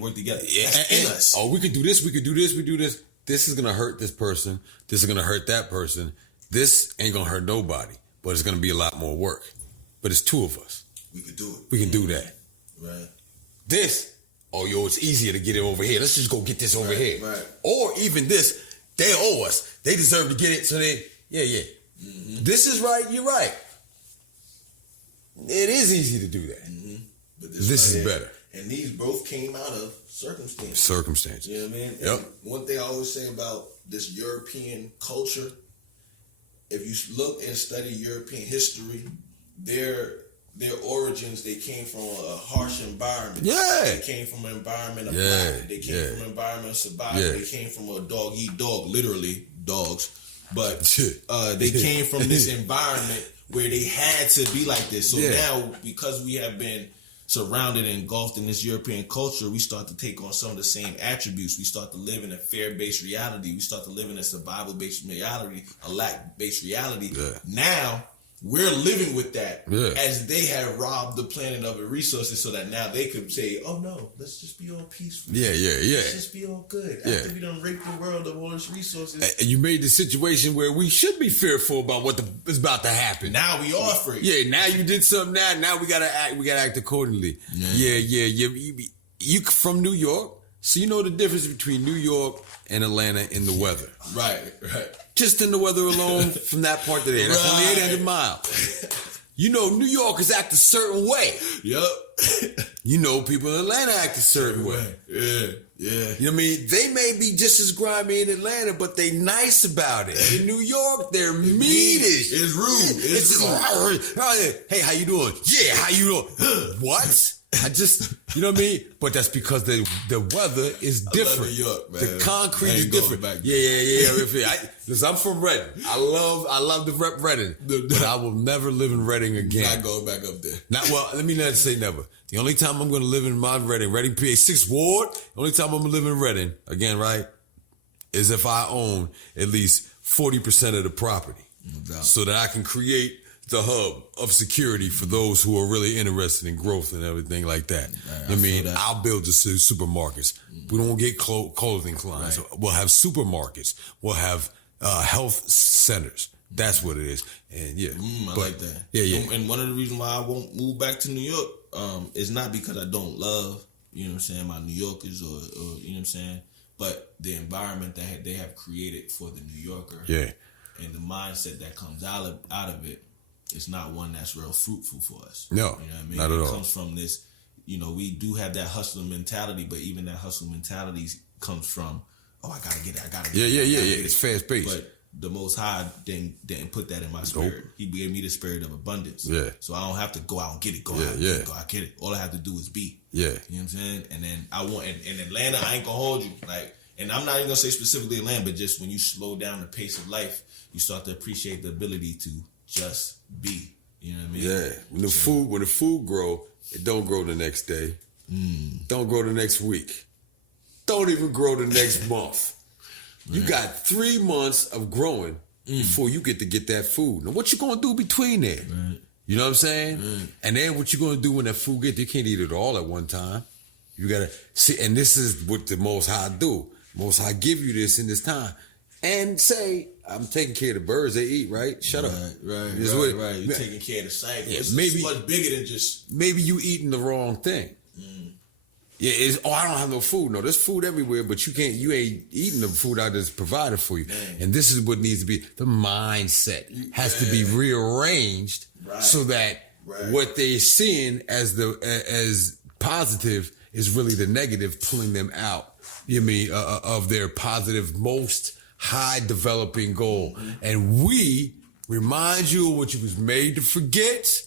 work together? Yeah. That's in us. Oh, we could do this, we do this. This is gonna hurt this person. This is gonna hurt that person. This ain't gonna hurt nobody, but it's gonna be a lot more work. But it's two of us. We could do it. We can do that. Right. This, it's easier to get it over here. Let's just go get this over here. Right. Or even this, they owe us. They deserve to get it, so they, Mm-hmm. This is right, you're right. It is easy to do that. Mm-hmm. But this is better. And these both came out of circumstances. Circumstances. You know what I mean? Yep. And one thing I always say about this European culture, if you look and study European history, their origins, they came from a harsh environment. Yeah. They came from an environment of black. They came from an environment of survival. Yeah. They came from a dog eat dog, literally dogs. But they came from this environment where they had to be like this. So now, because we have been surrounded and engulfed in this European culture, we start to take on some of the same attributes. We start to live in a fear-based reality. We start to live in a survival-based reality, a lack-based reality. Yeah. Now, we're living with that as they have robbed the planet of its resources, so that now they could say, oh no, let's just be all peaceful. Let's just be all good. After we done raped the world of all its resources. And you made the situation where we should be fearful about what is about to happen. Now we are free. Yeah, now you did something now we gotta act accordingly. You from New York, so you know the difference between New York and Atlanta in the weather. Right. Just in the weather alone, from that part to there. That's only 800 miles. You know, New Yorkers act a certain way. Yep. You know, people in Atlanta act a certain way. Yeah. You know what I mean? They may be just as grimy in Atlanta, but they nice about it. In New York, they're meanish. It's rude. It's rude. Just, hey, how you doing? Yeah, how you doing? What? You know what I mean? But that's because the weather is different. I love New York, man. The concrete is different. Listen, I'm from Reading. I love to rep Reading, but I will never live in Reading again. Not going back up there. Let me not say never. The only time I'm going to live in my Reading PA 6th Ward, the only time I'm going to live in Reading, again, right, is if I own at least 40% of the property. No doubt. So that I can create the hub of security for those who are really interested in growth and everything like that. Right, I'll build the supermarkets. We don't get clothing lines. Right. We'll have supermarkets. We'll have health centers. That's what it is. And I like that. Yeah. And one of the reasons why I won't move back to New York is not because I don't love, you know what I'm saying, my New Yorkers or you know what I'm saying, but the environment that they have created for the New Yorker. Yeah. And the mindset that comes out of it. It's not one that's real fruitful for us. No, you know what I mean? Not at all. It comes from this, you know, we do have that hustle mentality, but even that hustle mentality comes from, I gotta get it, I gotta get it. Yeah. It's fast paced. But the Most High didn't put that in my spirit. He gave me the spirit of abundance. Yeah. So I don't have to go out and get it. Go out get it. All I have to do is be. Yeah. You know what I'm saying? And then I want in Atlanta, I ain't gonna hold you. Like, and I'm not even gonna say specifically Atlanta, but just when you slow down the pace of life, you start to appreciate the ability to just be. You know what I mean? Yeah. When the food grow, it don't grow the next day. Don't grow the next week. Don't even grow the next month. Right. You got 3 months of growing before you get to get that food. Now, what you gonna do between there? Right. You know what I'm saying? Right. And then what you gonna do when that food gets? You can't eat it all at one time. You gotta see, and this is what the Most High do. Most High give you this in this time, and say, I'm taking care of the birds they eat, right? Shut up. Right. You're taking care of the cycle. Yeah, it's much bigger than just... Maybe you eating the wrong thing. Yeah, I don't have no food. No, there's food everywhere, but you ain't eating the food I just provided for you. Man. And this is what needs to be, the mindset has to be rearranged so that what they're seeing as positive is really the negative, pulling them out, of their positive, most high developing goal. And we remind you of what you was made to forget,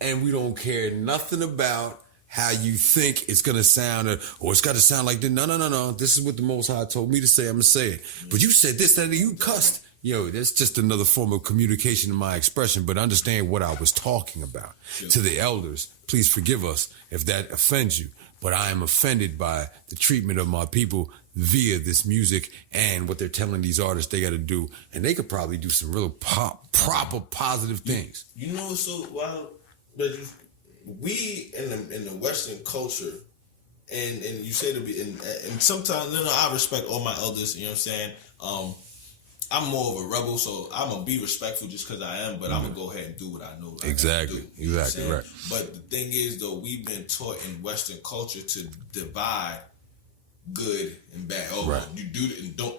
and we don't care nothing about how you think it's going to sound, or it's got to sound like this. No. This is what the Most High told me to say. I'm going to say it. But you said this, that, and you cussed. That's just another form of communication in my expression, but understand what I was talking about. Sure. To the elders, please forgive us if that offends you. But I am offended by the treatment of my people via this music and what they're telling these artists they got to do. And they could probably do some real proper positive things. You know, so wild, we in the Western culture, and you say to be, and sometimes, I respect all my elders. You know what I'm saying? I'm more of a rebel, so I'm gonna be respectful just because I am. But I'm gonna go ahead and do what I know. Exactly. Right. But the thing is, though, we've been taught in Western culture to divide good and bad. You do it and don't.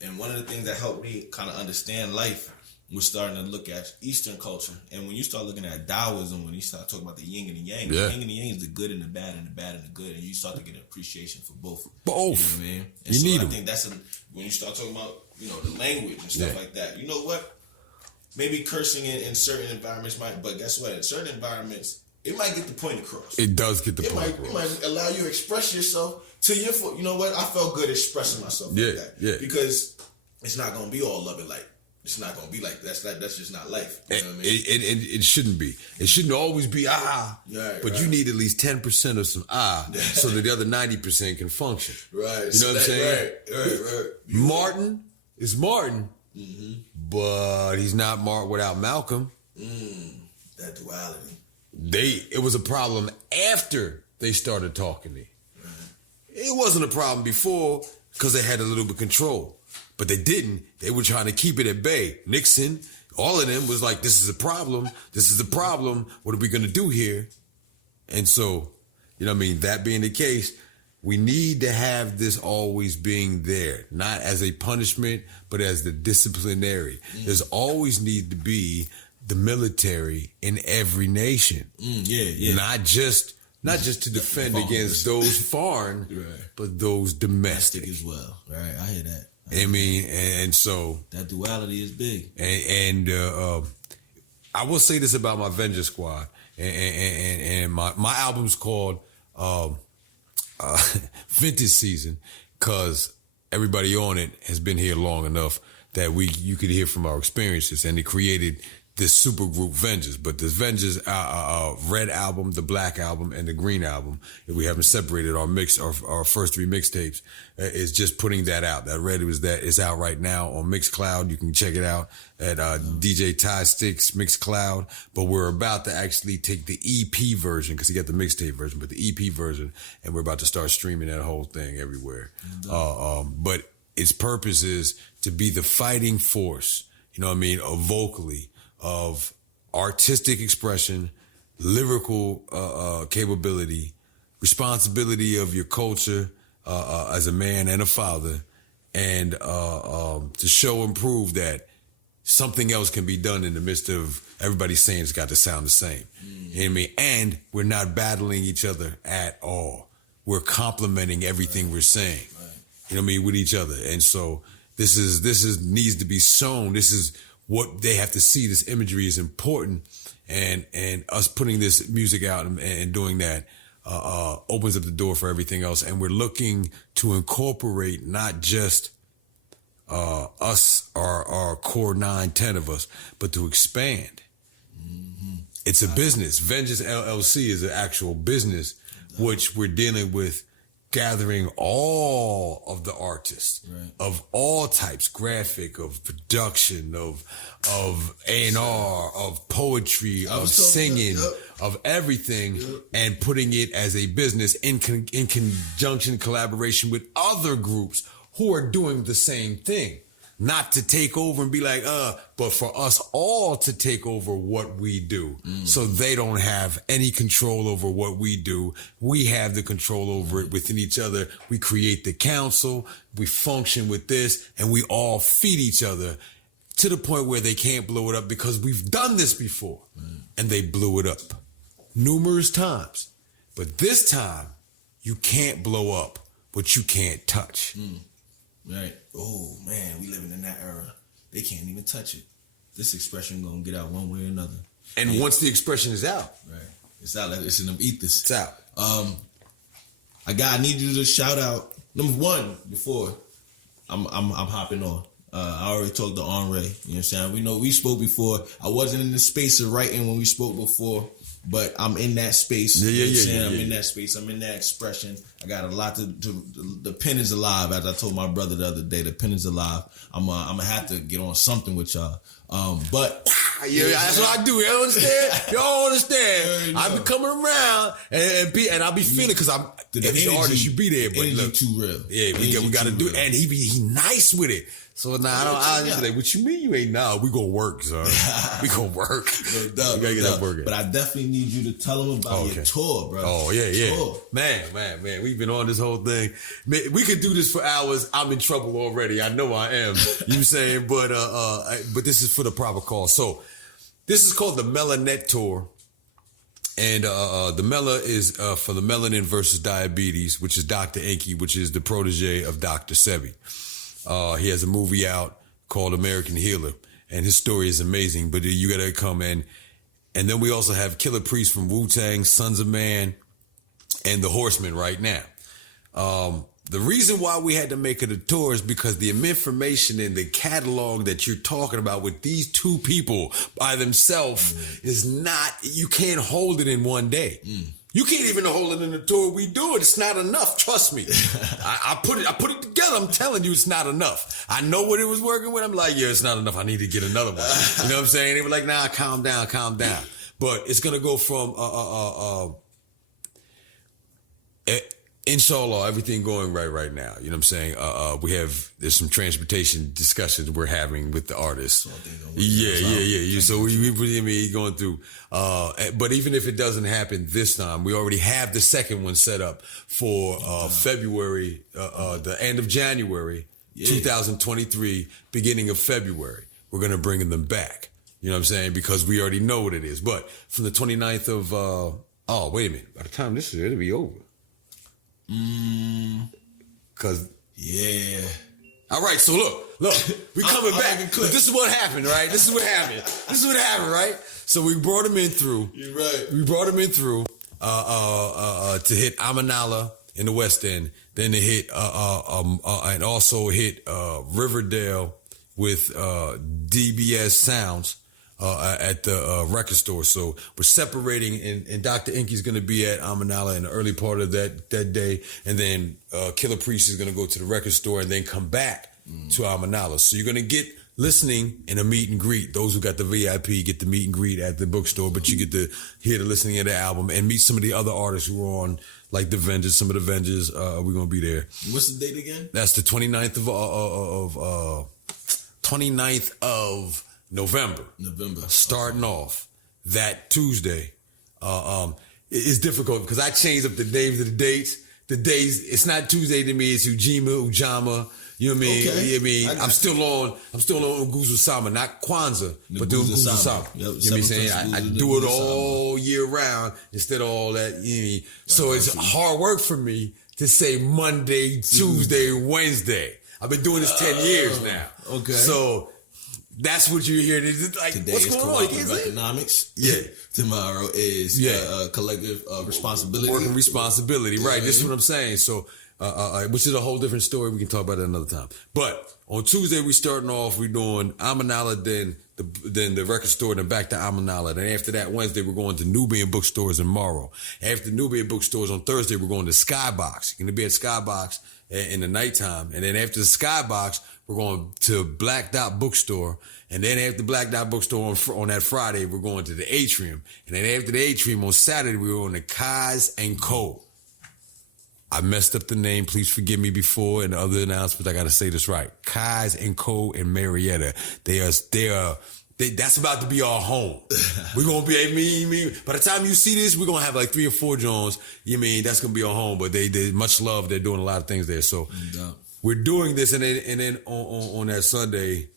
And one of the things that helped me kind of understand life was starting to look at Eastern culture. And when you start looking at Taoism, when you start talking about the yin and the yang, the yin and the yang is the good and the bad and the bad and the good. And you start to get an appreciation for both. You know what I mean? And you need them. I think that's when you start talking about, the language and stuff like that. You know what? Maybe cursing in certain environments might, but guess what? In certain environments, it might get the point across. It does get the point across. It might allow you to express yourself to your full. You know what? I felt good expressing myself like that. Yeah. Because it's not going to be all love and light. It's not going to be like that. That's just not life. You know what I mean? It shouldn't be. It shouldn't always be but you need at least 10% of some so that the other 90% can function. Right. You know what I'm saying? Right. Martin is Martin, but he's not Martin without Malcolm. That duality. It was a problem after they started talking to me. It wasn't a problem before because they had a little bit of control. But they didn't. They were trying to keep it at bay. Nixon, all of them was like, this is a problem. This is a problem. What are we going to do here? And so, that being the case, we need to have this always being there, not as a punishment, but as the disciplinary. There's always need to be the military in every nation. Yeah. Not just to defend against those foreign, right, but those domestic as well. Right, I hear that. I mean, and so that duality is big. And I will say this about my Vengeance Squad, and my album's called Vintage Season, because everybody on it has been here long enough that you could hear from our experiences, and it created this super group Vengeance. But this Vengeance red album, the black album, and the green album, if we haven't separated our first 3 mixtapes, is just putting that out. That red is out right now on Mixcloud. You can check it out at DJ Ty Sticks Mixcloud. But we're about to actually take the EP version, because you got the mixtape version, but the EP version, and we're about to start streaming that whole thing everywhere. But its purpose is to be the fighting force, you know what I mean, vocally, of artistic expression, lyrical capability, responsibility of your culture as a man and a father, and to show and prove that something else can be done in the midst of everybody saying it's got to sound the same. You know what I mean? And we're not battling each other at all. We're complementing everything we're saying. You know what I mean, with each other. And so this needs to be shown. This is what they have to see. This imagery is important, and us putting this music out and doing that opens up the door for everything else. And we're looking to incorporate not just us, our core 9-10 of us, but to expand. It's a business. Vengeance LLC is an actual business, which we're dealing with, gathering all of the artists of all types, graphic, of production, of A&R, of poetry, of singing, of everything, and putting it as a business in conjunction, collaboration with other groups who are doing the same thing. Not to take over and be like, but for us all to take over what we do. So they don't have any control over what we do. We have the control over it within each other. We create the council, we function with this, and we all feed each other to the point where they can't blow it up, because we've done this before. And they blew it up numerous times. But this time, you can't blow up what you can't touch. Right. Oh, man, we living in that era. They can't even touch it. This expression gonna get out one way or another. And once the expression is out. Right. It's out. It's in them ethers. It's out. I need you to shout out, number one, before I'm hopping on. I already talked to Henri. You know what I'm saying? We know we spoke before. I wasn't in the space of writing when we spoke before, but I'm in that space. I'm in that space. I'm in that expression. I got a lot to the pen is alive. As I told my brother the other day, the pen is alive. I'm gonna have to get on something with y'all. But that's what I do. You understand? Y'all understand? I be coming around and I'll be feeling, because I'm the artist. You be there, but look, too real. Yeah, we got to do it, and he nice with it. So now I like, what you mean you ain't? Nah, we gonna work, son. We gonna work. We gotta get that working. But I definitely need you to tell them about your tour, bro. Oh yeah. Tour. Man. We've been on this whole thing. Man, we could do this for hours. I'm in trouble already. I know I am. You saying? But this is for the proper cause. So this is called the Melanet Tour. And the Mela is for the Melanin versus Diabetes, which is Dr. Inky, which is the protege of Dr. Sebi. He has a movie out called American Healer, and his story is amazing, but you gotta come in. And then we also have Killer Priest from Wu-Tang, Sons of Man, and The Horsemen right now. The reason why we had to make it a tour is because the information in the catalog that you're talking about with these two people by themselves is not, you can't hold it in one day. You can't even hold it in the tour we do it. It's not enough. Trust me. I put it together. I'm telling you, it's not enough. I know what it was working with. I'm like, yeah, it's not enough. I need to get another one. You know what I'm saying? They were like, nah, calm down. But it's going to go from, inshallah, everything going right now. You know what I'm saying? There's some transportation discussions we're having with the artists. Yeah. So we going through, but even if it doesn't happen this time, we already have the second one set up for, February, the end of January, 2023, beginning of February. We're going to bring them back. You know what I'm saying? Because we already know what it is. But from the 29th of, oh, wait a minute. By the time this is, it'll be over. Cause yeah. All right, so look, we coming back. But this is what happened, right? This is what happened, right? So we brought him in through. You're right. We brought him in through to hit Amanala in the West End, then to hit and also hit Riverdale with DBS Sounds at the record store. So we're separating, and Dr. Inky's going to be at Amanala in the early part of that day, and then Killer Priest is going to go to the record store and then come back to Amanala. So you're going to get listening and a meet and greet. Those who got the VIP get the meet and greet at the bookstore, but you get to hear the listening of the album and meet some of the other artists who are on, like the Vengers, some of the Vengers. We're going to be there. What's the date again? That's the 29th of November. Starting off that Tuesday. It's difficult because I changed up the names of the dates. The days, it's not Tuesday to me, it's Ujama. You know what I mean? Okay. You know what I mean? I'm still on Nguzo Sama, not Kwanzaa, but doing Nguzo Sama. Yep, You know what I'm saying? I do it all year round instead of all that. You know what I mean? So it's hard work for me to say Monday, Tuesday, Wednesday. I've been doing this 10 years now. Okay. So that's what you hear. Like, today what's is going on? cooperative economics. Yeah. Tomorrow is collective responsibility. Working responsibility, right? This is what I'm saying. So, which is a whole different story. We can talk about that another time. But on Tuesday, we starting off. We're doing Amanala, then the record store, then back to Amanala. Then after that, Wednesday, we're going to Nubian bookstores in Morrow. After Nubian bookstores on Thursday, we're going to Skybox. You're going to be at Skybox in the nighttime. And then after the Skybox, we're going to Black Dot Bookstore. And then after Black Dot Bookstore on that Friday, we're going to the Atrium. And then after the Atrium on Saturday, we're going to Kaz and Co. I messed up the name. Please forgive me before and the other announcements. I got to say this right. Kaz and Co. in Marietta. That's about to be our home. We're going to be, by the time you see this, we're going to have like 3 or 4 Jones. You mean, that's going to be our home, but they much love. They're doing a lot of things there. So we're doing this. And then on that Sunday,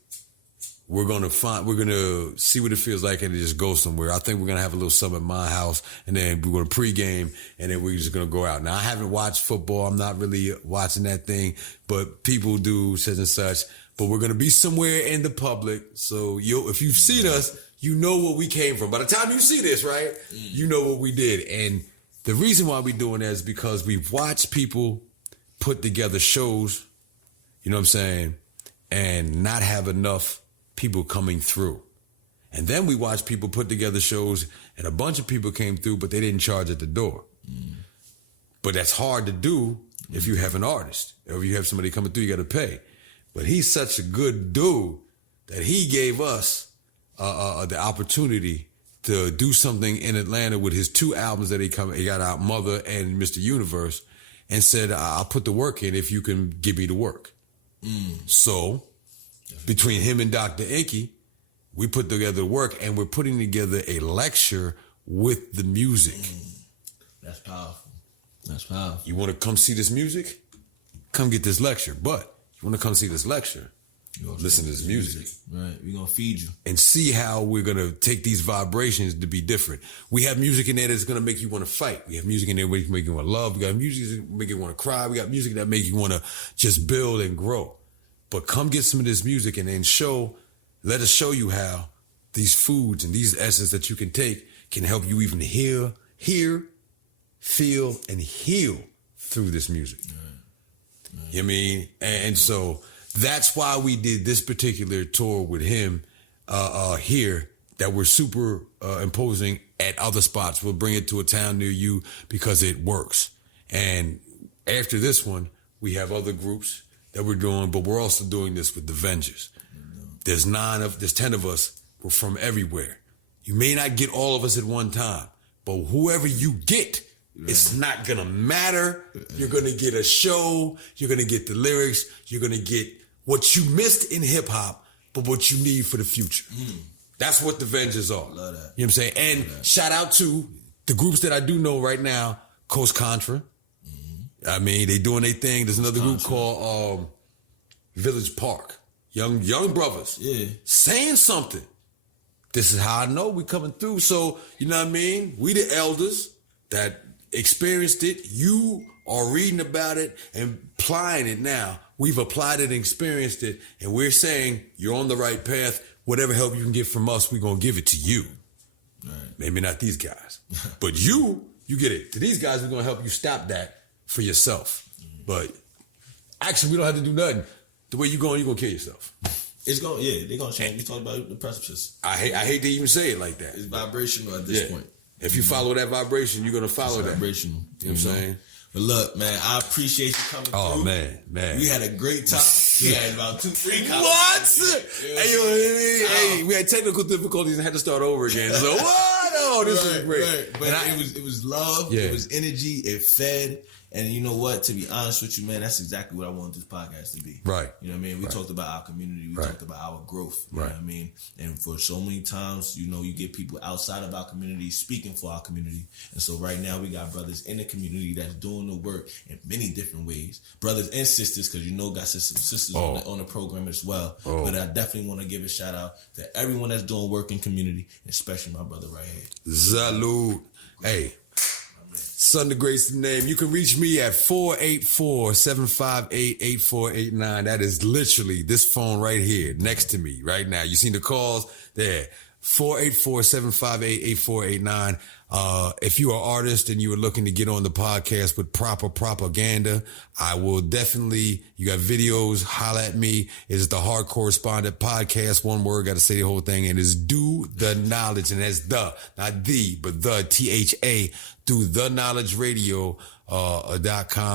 we're going to see what it feels like and just go somewhere. I think we're going to have a little something at my house, and then we're going to pregame, and then we're just going to go out. Now, I haven't watched football. I'm not really watching that thing, but people do such and such. But we're going to be somewhere in the public. So if you've seen us, you know where we came from. By the time you see this, right, you know what we did. And the reason why we're doing that is because we've watched people put together shows, you know what I'm saying, and not have enough people coming through. And then we watched people put together shows and a bunch of people came through, but they didn't charge at the door. But that's hard to do if you have an artist or if you have somebody coming through, you got to pay. But he's such a good dude that he gave us the opportunity to do something in Atlanta with his 2 albums that he got out, Mother and Mr. Universe, and said, I'll put the work in if you can give me the work. So between him and Dr. Inky, we put together the work, and we're putting together a lecture with the music. That's powerful. That's powerful. You want to come see this music? Come get this lecture. But you want to come see this lecture? Listen to this music. Right. We're going to feed you. And see how we're going to take these vibrations to be different. We have music in there that's going to make you want to fight. We have music in there that make you want to love. We got music that make you want to cry. We got music that make you want to just build and grow. But come get some of this music and then let us show you how these foods and these essence that you can take can help you even hear, feel, and heal through this music. You know what I mean? And so that's why we did this particular tour with him here that we're super imposing at other spots. We'll bring it to a town near you because it works. And after this one, we have other groups that we're doing, but we're also doing this with the Vengers. There's 10 of us. We're from everywhere. You may not get all of us at one time, but whoever you get, it's not gonna matter. You're gonna get a show. You're gonna get the lyrics. You're gonna get what you missed in hip hop, but what you need for the future. That's what the Vengers are. Love that. You know what I'm saying? And shout out to the groups that I do know right now, Coast Contra. I mean, they doing their thing. There's another group called Village Park. Young brothers. Yeah. Saying something. this is how I know we coming through. So, you know what I mean? We the elders that experienced it. You are reading about it and applying it now. We've applied it and experienced it, and we're saying you're on the right path. Whatever help you can get from us, we're going to give it to you. Right. Maybe not these guys. But you get it. To these guys, we're going to help you stop that for yourself. But actually, we don't have to do nothing. The way you're going to kill yourself. It's going, they're going to change. We talked about the precipice. I hate to even say it like that. It's vibrational at this point. If you follow that vibration, you're going to follow that. Vibrational. You know what I'm saying? But look, man, I appreciate you coming through. Oh, man. We had a great time. We had about 2-3 What? Hey, we had technical difficulties and had to start over again. So what? Oh, this was great. Right. But it was love. It was energy. It fed. And you know what? To be honest with you, man, that's exactly what I want this podcast to be. Right. You know what I mean? We talked about our community. We talked about our growth. You know what I mean? And for so many times, you know, you get people outside of our community speaking for our community. And so right now we got brothers in the community that's doing the work in many different ways. Brothers and sisters, because you know got some sisters on the program as well. But I definitely want to give a shout out to everyone that's doing work in community, especially my brother right here. Salute. Hey. Sun the Great's the name. You can reach me at 484-758-8489. That is literally this phone right here next to me right now. You seen the calls there. 484-758-8489. If you are an artist and you are looking to get on the podcast with proper propaganda, I will definitely, you got videos, holla at me. It is the Hard Correspondent Podcast. One word, got to say the whole thing. And it's Do the Knowledge. And that's the, not the, but the, THA, through the knowledge radio.com.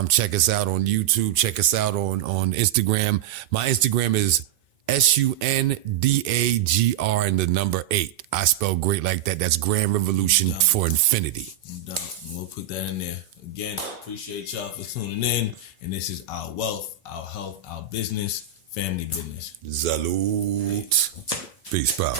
Check us out on YouTube. Check us out on Instagram. My Instagram is SUNDAGR and the number 8. I spell great like that. That's Grand Revolution for Infinity. We'll put that in there. Again, appreciate y'all for tuning in. And this is our wealth, our health, our business, family business. Salute. Peace, pal.